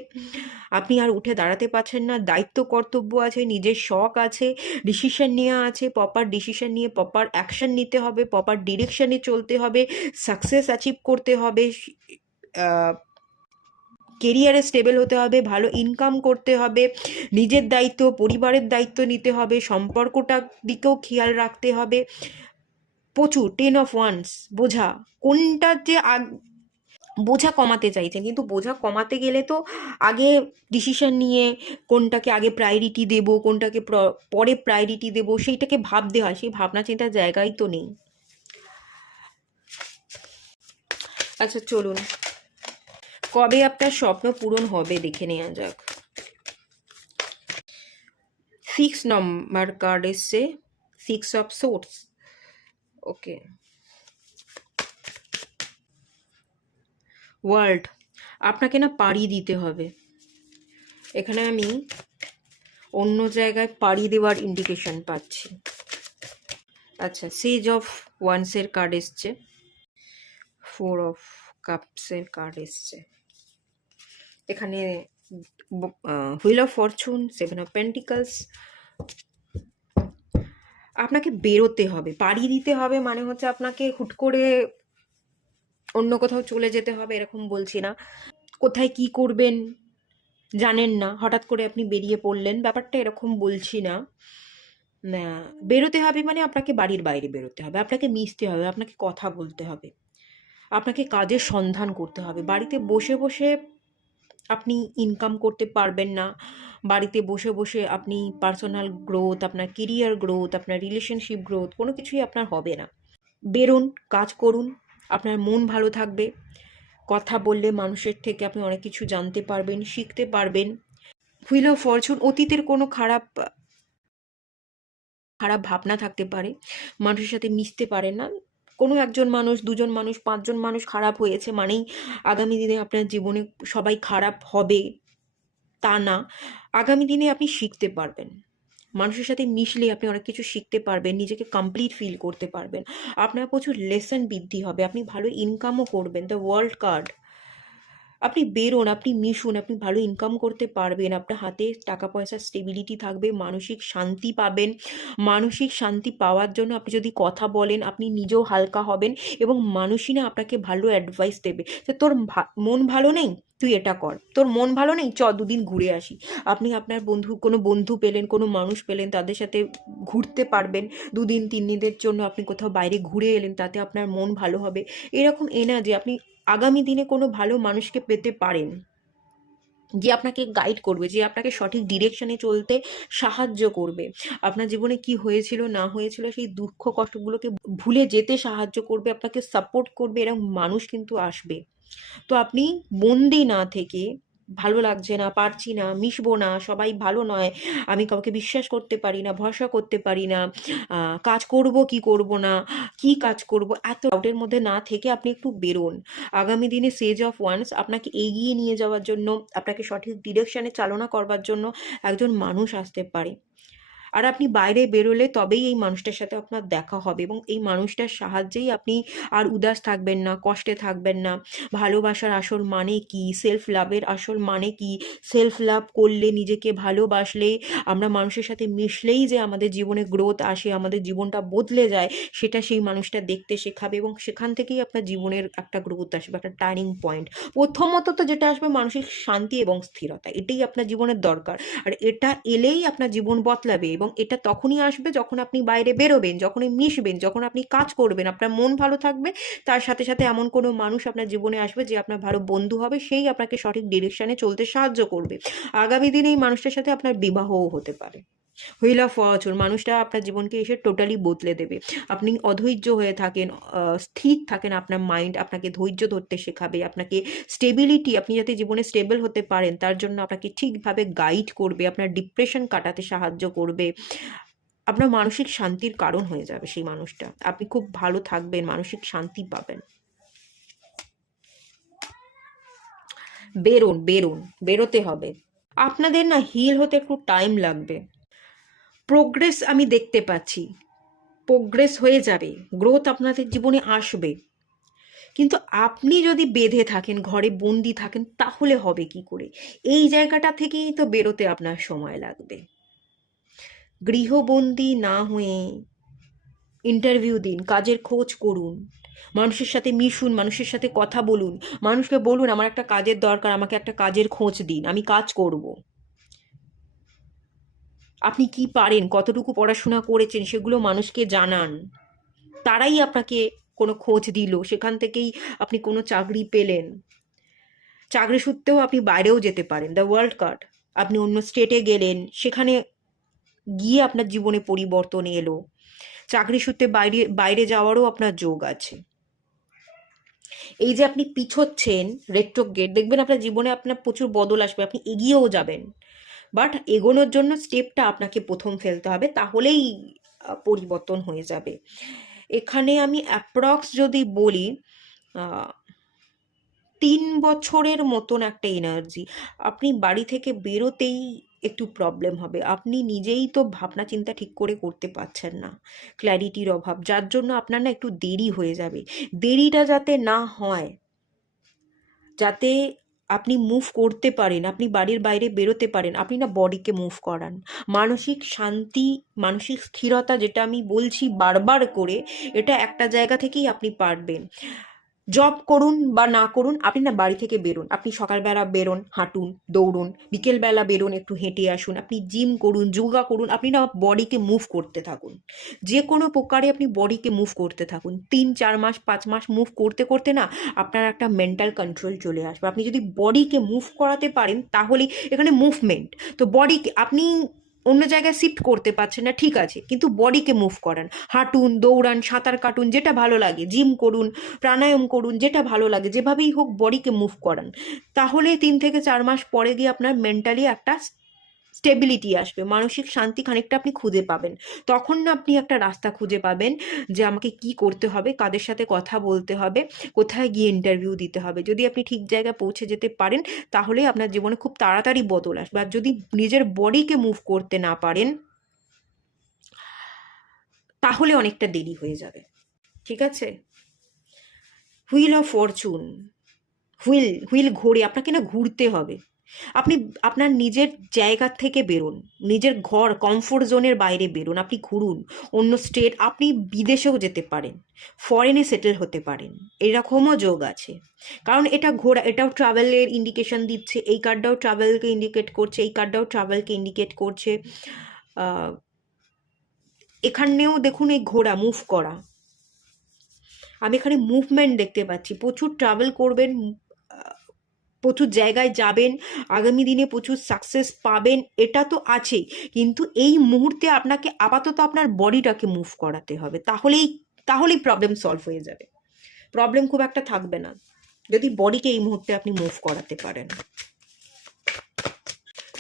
আপনি আর উঠে দাঁড়াতে পারছেন না। দায়িত্ব কর্তব্য আছে, নিজের শখ আছে, ডিসিশন নেওয়া আছে, প্রপার ডিসিশন নিয়ে প্রপার অ্যাকশন নিতে হবে, প্রপার ডিরেকশনে চলতে হবে, সাকসেস অ্যাচিভ করতে হবে, কেরিয়ারে স্টেবল হতে হবে, ভালো ইনকাম করতে হবে, নিজের দায়িত্ব, পরিবারের দায়িত্ব নিতে হবে, সম্পর্কটার দিকেও খেয়াল রাখতে হবে। প্রচুর 10 অফ ওয়ান্স, বোঝা, কোনটা যে বোঝা কমাতে চাইছেন, কিন্তু বোঝা কমাতে গেলে তো আগে ডিসিশন নিয়ে কোনটাকে আগে প্রায়োরিটি দেব, কোনটাকে পরে প্রায়োরিটি দেব, সেইটাকে ভাবতে হয়, সেই ভাবনা চিন্তার জায়গায় তো নেই। আচ্ছা চলুন, কবে আপনার স্বপ্ন পূরণ হবে দেখে নেওয়া যাক। 6 নম্বর কার্ড এসছে, 6 অফ সোর্স। ওকে, ওয়ার্ল্ড, আপনাকে না পাড়ি দিতে হবে। এখানে আমি অন্য জায়গায় পাড়ি দেওয়ার ইন্ডিকেশন পাচ্ছি। আচ্ছা, সেজ অফ ওয়ান্সের কার্ড এসছে, 4 অফ কাপসের কার্ড এসছে, এখানে wheel of Fortune, 7 of pentacles. আপনাকে বেরোতে হবে, পাড়ি দিতে হবে, মানে হচ্ছে আপনাকে হুট করে অন্য কোথাও চলে যেতে হবে এরকম বলছি না, কোথায় কি করবেন জানেন না, হঠাৎ করে আপনি বেরিয়ে পড়লেন, ব্যাপারটা এরকম বলছি না। বেরোতে হবে মানে আপনাকে বাড়ির বাইরে বেরোতে হবে, আপনাকে মিশতে হবে, আপনাকে কথা বলতে হবে, আপনাকে কাজের সন্ধান করতে হবে। বাড়িতে বসে বসে আপনি ইনকাম করতে পারবেন না, বাড়িতে বসে বসে আপনি পার্সোনাল গ্রোথ, আপনার কেরিয়ার গ্রোথ, আপনার রিলেশনশিপ গ্রোথ, কোনো কিছুই আপনার হবে না। বেরোন, কাজ করুন, আপনার মন ভালো থাকবে, কথা বললে মানুষের থেকে আপনি অনেক কিছু জানতে পারবেন, শিখতে পারবেন। হুইল অফ ফরচুন, অতীতের কোনো খারাপ খারাপ ভাবনা থাকতে পারে, মানুষের সাথে মিশতে পারে না, কোনো একজন মানুষ, দুজন মানুষ, পাঁচজন মানুষ খারাপ হয়েছে মানেই আগামী দিনে আপনার জীবনে সবাই খারাপ হবে তা না। আগামী দিনে আপনি শিখতে পারবেন, মানুষের সাথে মিশলে আপনি অনেক কিছু শিখতে পারবেন, নিজেকে কমপ্লিট ফিল করতে পারবেন, আপনার প্রচুর লেসন বৃদ্ধি হবে, আপনি ভালো ইনকামও করবেন। দ্য ওয়ার্ল্ড কার্ড, আপনি বেরোন, আপনি মিশুন, আপনি ভালো ইনকাম করতে পারবেন, আপনার হাতে টাকা পয়সার স্টেবিলিটি থাকবে, মানসিক শান্তি পাবেন। মানসিক শান্তি পাওয়ার জন্য আপনি যদি কথা বলেন, আপনি নিজেও হালকা হবেন, এবং মানুষই না আপনাকে ভালো অ্যাডভাইস দেবে যে তোর মন ভালো নেই, তুই এটা কর, তোর মন ভালো নেই, চ দুদিন ঘুরে আসি। আপনি আপনার কোনো বন্ধু পেলেন, কোনো মানুষ পেলেন, তাদের সাথে ঘুরতে পারবেন, 2 দিন 3 দিনের জন্য আপনি কোথাও বাইরে ঘুরে এলেন, তাতে আপনার মন ভালো হবে। এরকম যে আপনি আগামী দিনে কোনো ভালো মানুষকে পেতে পারেন, যে আপনাকে গাইড করবে, যে আপনাকে সঠিক ডিরেকশনে চলতে সাহায্য করবে, আপনার জীবনে কি হয়েছিল না হয়েছিল সেই দুঃখ কষ্টগুলোকে ভুলে যেতে সাহায্য করবে, আপনাকে সাপোর্ট করবে, এরকম মানুষ কিন্তু আসবে। তো আপনি বন্দি না থেকে, ভালো লাগছে না, পারছি না, মিশবো না, সবাই ভালো নয়, আমি কাউকে বিশ্বাস করতে পারি না, ভরসা করতে পারি না, কাজ করব কি করব না, কি কাজ করব, এত ডাউটের মধ্যে না থেকে আপনি একটু বেরোন। আগামী দিনে সেজ অফ ওয়ান্স আপনাকে এগিয়ে নিয়ে যাওয়ার জন্য, আপনাকে সঠিক ডিরেকশনে চালনা করবার জন্য একজন মানুষ আসতে পারে। আর আপনি বাইরে বেরোলে তবেই এই মানুষটার সাথে আপনার দেখা হবে, এবং এই মানুষটার সাহায্যেই আপনি আর উদাস থাকবেন না, কষ্টে থাকবেন না। ভালোবাসার আসল মানে কি, সেলফ লাভের আসল মানে কি, সেলফ লাভ করলে, নিজেকে ভালোবাসলে, আমরা মানুষের সাথে মিশলেই যে আমাদের জীবনে গ্রোথ আসে, আমাদের জীবনটা বদলে যায়, সেটা সেই মানুষটা দেখতে শেখাবে, এবং সেখান থেকেই আপনার জীবনের একটা গ্রোথ আসবে, একটা টার্নিং পয়েন্ট। প্রথমত তো যেটা আসবে মানসিক শান্তি এবং স্থিরতা, এটাই আপনার জীবনের দরকার। আর এটা এলেই আপনার জীবন বদলাবে, এবং এটা তখনই আসবে যখন আপনি বাইরে বেরোবেন, যখনই মিশবেন, যখন আপনি কাজ করবেন, আপনার মন ভালো থাকবে, তার সাথে সাথে এমন কোনো মানুষ আপনার জীবনে আসবে যে আপনার ভালো বন্ধু হবে, সেই আপনাকে সঠিক ডিরেকশনে চলতে সাহায্য করবে। আগামী দিনে এই মানুষটার সাথে আপনার বিবাহও হতে পারে। হুইল অফ ফরচুন, মানুষটা আপনার জীবনকে এসে টোটালি বদলে দেবে। আপনি অধৈর্য হয়ে থাকেন, স্থির থাকেন, আপনার মাইন্ড আপনাকে ধৈর্য ধরতে শেখাবে, আপনাকে স্টেবিলিটি, আপনি যাতে জীবনে স্টেবল হতে পারেন তার জন্য আপনাকে ঠিকভাবে গাইড করবে, আপনার ডিপ্রেশন কাটাতে সাহায্য করবে, আপনার মানসিক শান্তির কারণ হয়ে যাবে সেই মানুষটা। আপনি খুব ভালো থাকবেন, মানসিক শান্তি পাবেন। বেরোন, বেরোন, বেরোতে হবে। আপনাদের না হিল হতে একটু টাইম লাগবে। প্রোগ্রেস আমি দেখতে পাচ্ছি, প্রোগ্রেস হয়ে যাবে, গ্রোথ আপনাদের জীবনে আসবে। কিন্তু আপনি যদি বেঁধে থাকেন, ঘরে বন্দি থাকেন, তাহলে হবে কি করে? এই জায়গাটা থেকেই তো বেরোতে আপনার সময় লাগবে। গৃহবন্দী না হয়ে ইন্টারভিউ দিন, কাজের খোঁজ করুন, মানুষের সাথে মিশুন, মানুষের সাথে কথা বলুন, মানুষকে বলুন আমার একটা কাজের দরকার, আমাকে একটা কাজের খোঁজ দিন, আমি কাজ করব। আপনি কি পারেন, কতটুকু পড়াশোনা করেছেন, সেগুলো মানুষকে জানান। তারাই আপনাকে কোনো খোঁজ দিল, সেখান থেকেই আপনি কোনো চাকরি পেলেন। চাকরি সূত্রেও আপনি বাইরেও যেতে পারেন, দ্য ওয়ার্ল্ড কার্ড। আপনি অন্য স্টেটে গেলেন, সেখানে গিয়ে আপনার জীবনে পরিবর্তন এলো। চাকরি সূত্রে বাইরে বাইরে যাওয়ারও আপনার যোগ আছে। এই যে আপনি পিছোচ্ছেন, রেট্রোগ্রেড, দেখবেন আপনার জীবনে আপনার প্রচুর বদল আসবে, আপনি এগিয়েও যাবেন। বাট এগোনোর জন্য স্টেপটা আপনাকে প্রথম ফেলতে হবে, তাহলেই পরিবর্তন হয়ে যাবে। এখানে আমি অ্যাপ্রক্স যদি বলি, 3 বছরের মতন একটা এনার্জি। আপনি বাড়ি থেকে বেরোতেই একটু প্রবলেম হবে, আপনি নিজেই তো ভাবনা চিন্তা ঠিক করে করতে পারছেন না, ক্ল্যারিটির অভাব, যার জন্য আপনার না একটু দেরি হয়ে যাবে। দেরিটা যাতে না হয়, যাতে আপনি মুভ করতে পারেন, আপনি বাড়ির বাইরে বেরোতে পারেন, আপনি না বডিকে মুভ করান। মানসিক শান্তি, মানসিক স্থিরতা, যেটা আমি বলছি বারবার করে, এটা একটা জায়গা থেকেই আপনি পারবেন। জব করুন বা না করুন, আপনি না বাড়ি থেকে বেরোন, আপনি সকালবেলা বেরোন, হাঁটুন, দৌড়ুন, বিকেলবেলা বেরোন, একটু হেঁটে আসুন, আপনি জিম করুন, যোগা করুন, আপনি না বডিকে মুভ করতে থাকুন। যে কোনো প্রকারে আপনি বডিকে মুভ করতে থাকুন। 3-4 মাস 5 মাস মুভ করতে করতে না আপনার একটা মেন্টাল কন্ট্রোল চলে আসবে। আপনি যদি বডিকে মুভ করাতে পারেন, তাহলেই এখানে মুভমেন্ট। তো বডিকে আপনি অন্য জায়গায় শিফট করতে পারছেন না, ঠিক আছে, কিন্তু বডিকে মুভ করান, হাঁটুন, দৌড়ান, সাঁতার কাটুন, যেটা ভালো লাগে, জিম করুন, প্রাণায়াম করুন, যেটা ভালো লাগে, যেভাবেই হোক বডিকে মুভ করান। তাহলে 3 থেকে 4 মাস পরে গিয়ে আপনার মেন্টালি একটা স্টেবিলিটি আসবে, মানসিক শান্তি খানিকটা আপনি খুঁজে পাবেন। তখন না আপনি একটা রাস্তা খুঁজে পাবেন যে আমাকে কি করতে হবে, কাদের সাথে কথা বলতে হবে, কোথায় গিয়ে ইন্টারভিউ দিতে হবে। যদি আপনি ঠিক জায়গায় পৌঁছে যেতে পারেন, তাহলে আপনার জীবনে খুব তাড়াতাড়ি বদল আসবে। আর যদি নিজের বডিকে মুভ করতে না পারেন, তাহলে অনেকটা দেরি হয়ে যাবে। ঠিক আছে? Wheel of Fortune, wheel wheel ঘোরে, আপনাকে না ঘুরতে হবে। আপনি আপনার নিজের জায়গা থেকে বেরোন, নিজের ঘর, কমফোর্ট জোনের বাইরে বেরোন, আপনি ঘুরুন অন্য স্টেট, আপনি বিদেশেও যেতে পারেন, ফরেনে সেটেল হতে পারেন, এরকমও যোগ আছে। কারণ এটা ঘোরা, এটাও ট্রাভেলের ইন্ডিকেশন দিচ্ছে, এই কার্ডটাও ট্রাভেলকে ইন্ডিকেট করছে, এই কার্ডটাও ট্রাভেলকে ইন্ডিকেট করছে। আহ, এখানেও দেখুন এই ঘোরা, মুভ করা, আমি এখানে মুভমেন্ট দেখতে পাচ্ছি, প্রচুর ট্রাভেল করবেন, প্রচুর জায়গায় যাবেন, আগামী দিনে প্রচুর সাকসেস পাবেন, এটা তো আছেই, কিন্তু এই মুহূর্তে আপনাকে আপাতত আপনার বডিটাকে মুভ করাতে হবে, তাহলেই প্রবলেম সলভ হয়ে যাবে। প্রবলেম খুব একটা থাকবে না যদি বডিকে এই মুহূর্তে আপনি মুভ করাতে পারেন।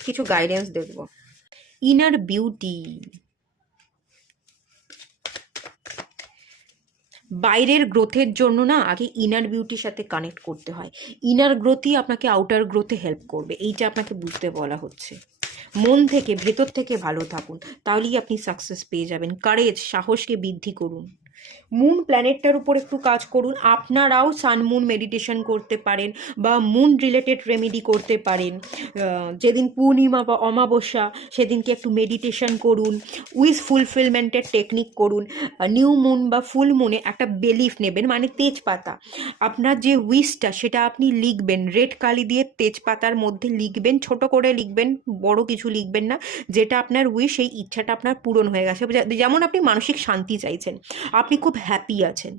কিছু গাইডেন্স দেখব। ইনার বিউটি, বাইরের গ্রোথের জন্য না আগে ইনার বিউটির সাথে কানেক্ট করতে হয়। ইনার গ্রোথই আপনাকে আউটার গ্রোথে হেল্প করবে, এইটা আপনাকে বুঝতে বলা হচ্ছে। মন থেকে, ভেতর থেকে ভালো থাকুন, তাহলেই আপনি সাকসেস পেয়ে যাবেন। কারেজ, সাহসকে বৃদ্ধি করুন। মুন প্ল্যানেটটার উপর একটু কাজ করুন। আপনারাও সান মুন মেডিটেশন করতে পারেন বা মুন রিলেটেড রেমেডি করতে পারেন। যেদিন পূর্ণিমা বা অমাবস্যা সেদিনকে একটু মেডিটেশন করুন, উইশ ফুলফিলমেন্টের টেকনিক করুন। নিউ মুন বা ফুল মুনে একটা বেলিফ নেবেন, মানে তেজপাতা। আপনার যে উইশটা সেটা আপনি লিখবেন, রেড কালি দিয়ে তেজপাতার মধ্যে লিখবেন, ছোট করে লিখবেন, বড় কিছু লিখবেন না। যেটা আপনার উইশ, সেই ইচ্ছাটা আপনার পূরণ হয়ে গেছে। যেমন আপনি মানসিক শান্তি চাইছেন, আপনি খুব হ্যাপি আছেন,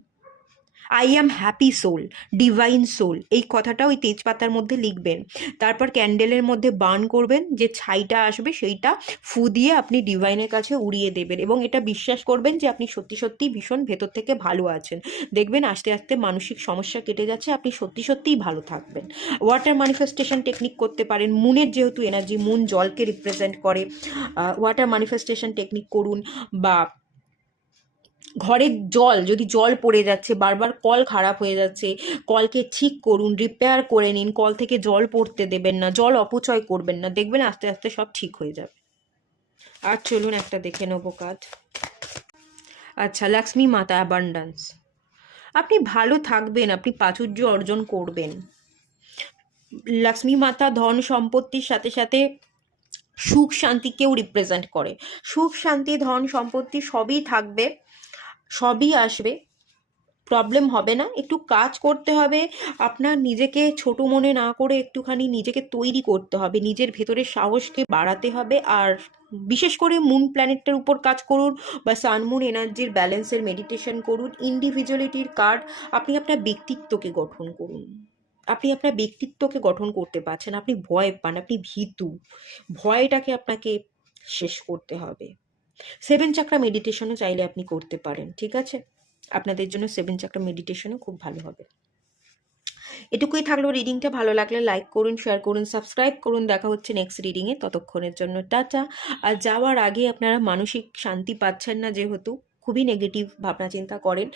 I am happy soul, divine soul, এই কথাটা ওই তেজপাতার মধ্যে লিখবেন। তারপর ক্যান্ডেলের মধ্যে বার্ন করবেন, যে ছাইটা আসবে সেইটা ফু দিয়ে আপনি ডিভাইনের কাছে উড়িয়ে দেবেন, এবং এটা বিশ্বাস করবেন যে আপনি সত্যি সত্যি ভীষণ ভেতর থেকে ভালো আছেন। দেখবেন আস্তে আস্তে মানসিক সমস্যা কেটে যাচ্ছে, আপনি সত্যি সত্যিই ভালো থাকবেন। ওয়াটার ম্যানিফেস্টেশন টেকনিক করতে পারেন, মুনের যেহেতু এনার্জি, মুন জলকে রিপ্রেজেন্ট করে, ওয়াটার ম্যানিফেস্টেশন টেকনিক করুন। বা ঘরের জল, যদি জল পড়ে যাচ্ছে, বারবার কল খারাপ হয়ে যাচ্ছে, কলকে ঠিক করুন, রিপেয়ার করে নিন, কল থেকে জল পড়তে দেবেন না, জল অপচয় করবেন না, দেখবেন আস্তে আস্তে সব ঠিক হয়ে যাবে। আর চলুন একটা দেখে নেবো কাজ। আচ্ছা, লক্ষ্মী মাতা অ্যাবান্ডান্স, আপনি ভালো থাকবেন, আপনি প্রাচুর্য অর্জন করবেন। লক্ষ্মী মাতা ধন সম্পত্তির সাথে সাথে সুখ শান্তিকেও রিপ্রেজেন্ট করে। সুখ শান্তি, ধন সম্পত্তি সবই থাকবে, সবই আসবে, প্রবলেম হবে না। একটু কাজ করতে হবে, আপনার নিজেকে ছোট মনে না করে একটুখানি নিজেকে তৈরি করতে হবে, নিজের ভেতরের সাহসকে বাড়াতে হবে। আর বিশেষ করে মুন প্ল্যানেটটার উপর কাজ করুন বা সান মুন এনার্জির ব্যালেন্সের মেডিটেশন করুন। ইন্ডিভিজুয়ালিটির কার্ড, আপনি আপনার ব্যক্তিত্বকে গঠন করুন। আপনি আপনার ব্যক্তিত্বকে গঠন করতে পারছেন, আপনি ভয় পান, আপনি ভীতু, ভয়টাকে আপনাকে শেষ করতে হবে। 7 চাকরা মেডিটেশনও চাইলে আপনি করতে পারেন, ঠিক আছে? আপনাদের জন্য 7 চাকরা মেডিটেশনও খুব ভালো হবে। এটুকুই থাকলো রিডিংটা। ভালো লাগলে লাইক করুন, শেয়ার করুন, সাবস্ক্রাইব করুন। দেখা হচ্ছে নেক্সট রিডিংয়ে, ততক্ষণের জন্য টাটা। আর যাওয়ার আগে আপনারা মানসিক শান্তি পাচ্ছেন না, যেহেতু খুবই নেগেটিভ ভাবনা চিন্তা করেন,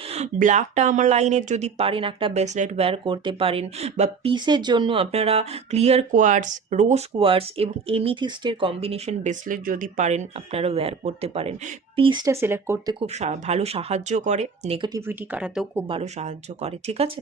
ব্ল্যাকটা আমার লাইনের যদি পারেন একটা ব্রেসলেট ওয়্যার করতে পারেন, বা পিসের জন্য আপনারা ক্লিয়ার কোয়ার্টস, রোজ কোয়ার্টস এবং এমিথিস্টের কম্বিনেশন ব্রেসলেট যদি পারেন আপনারা ওয়্যার করতে পারেন। পিসটা সিলেক্ট করতে খুব ভালো সাহায্য করে, নেগেটিভিটি কাটাতেও খুব ভালো সাহায্য করে, ঠিক আছে?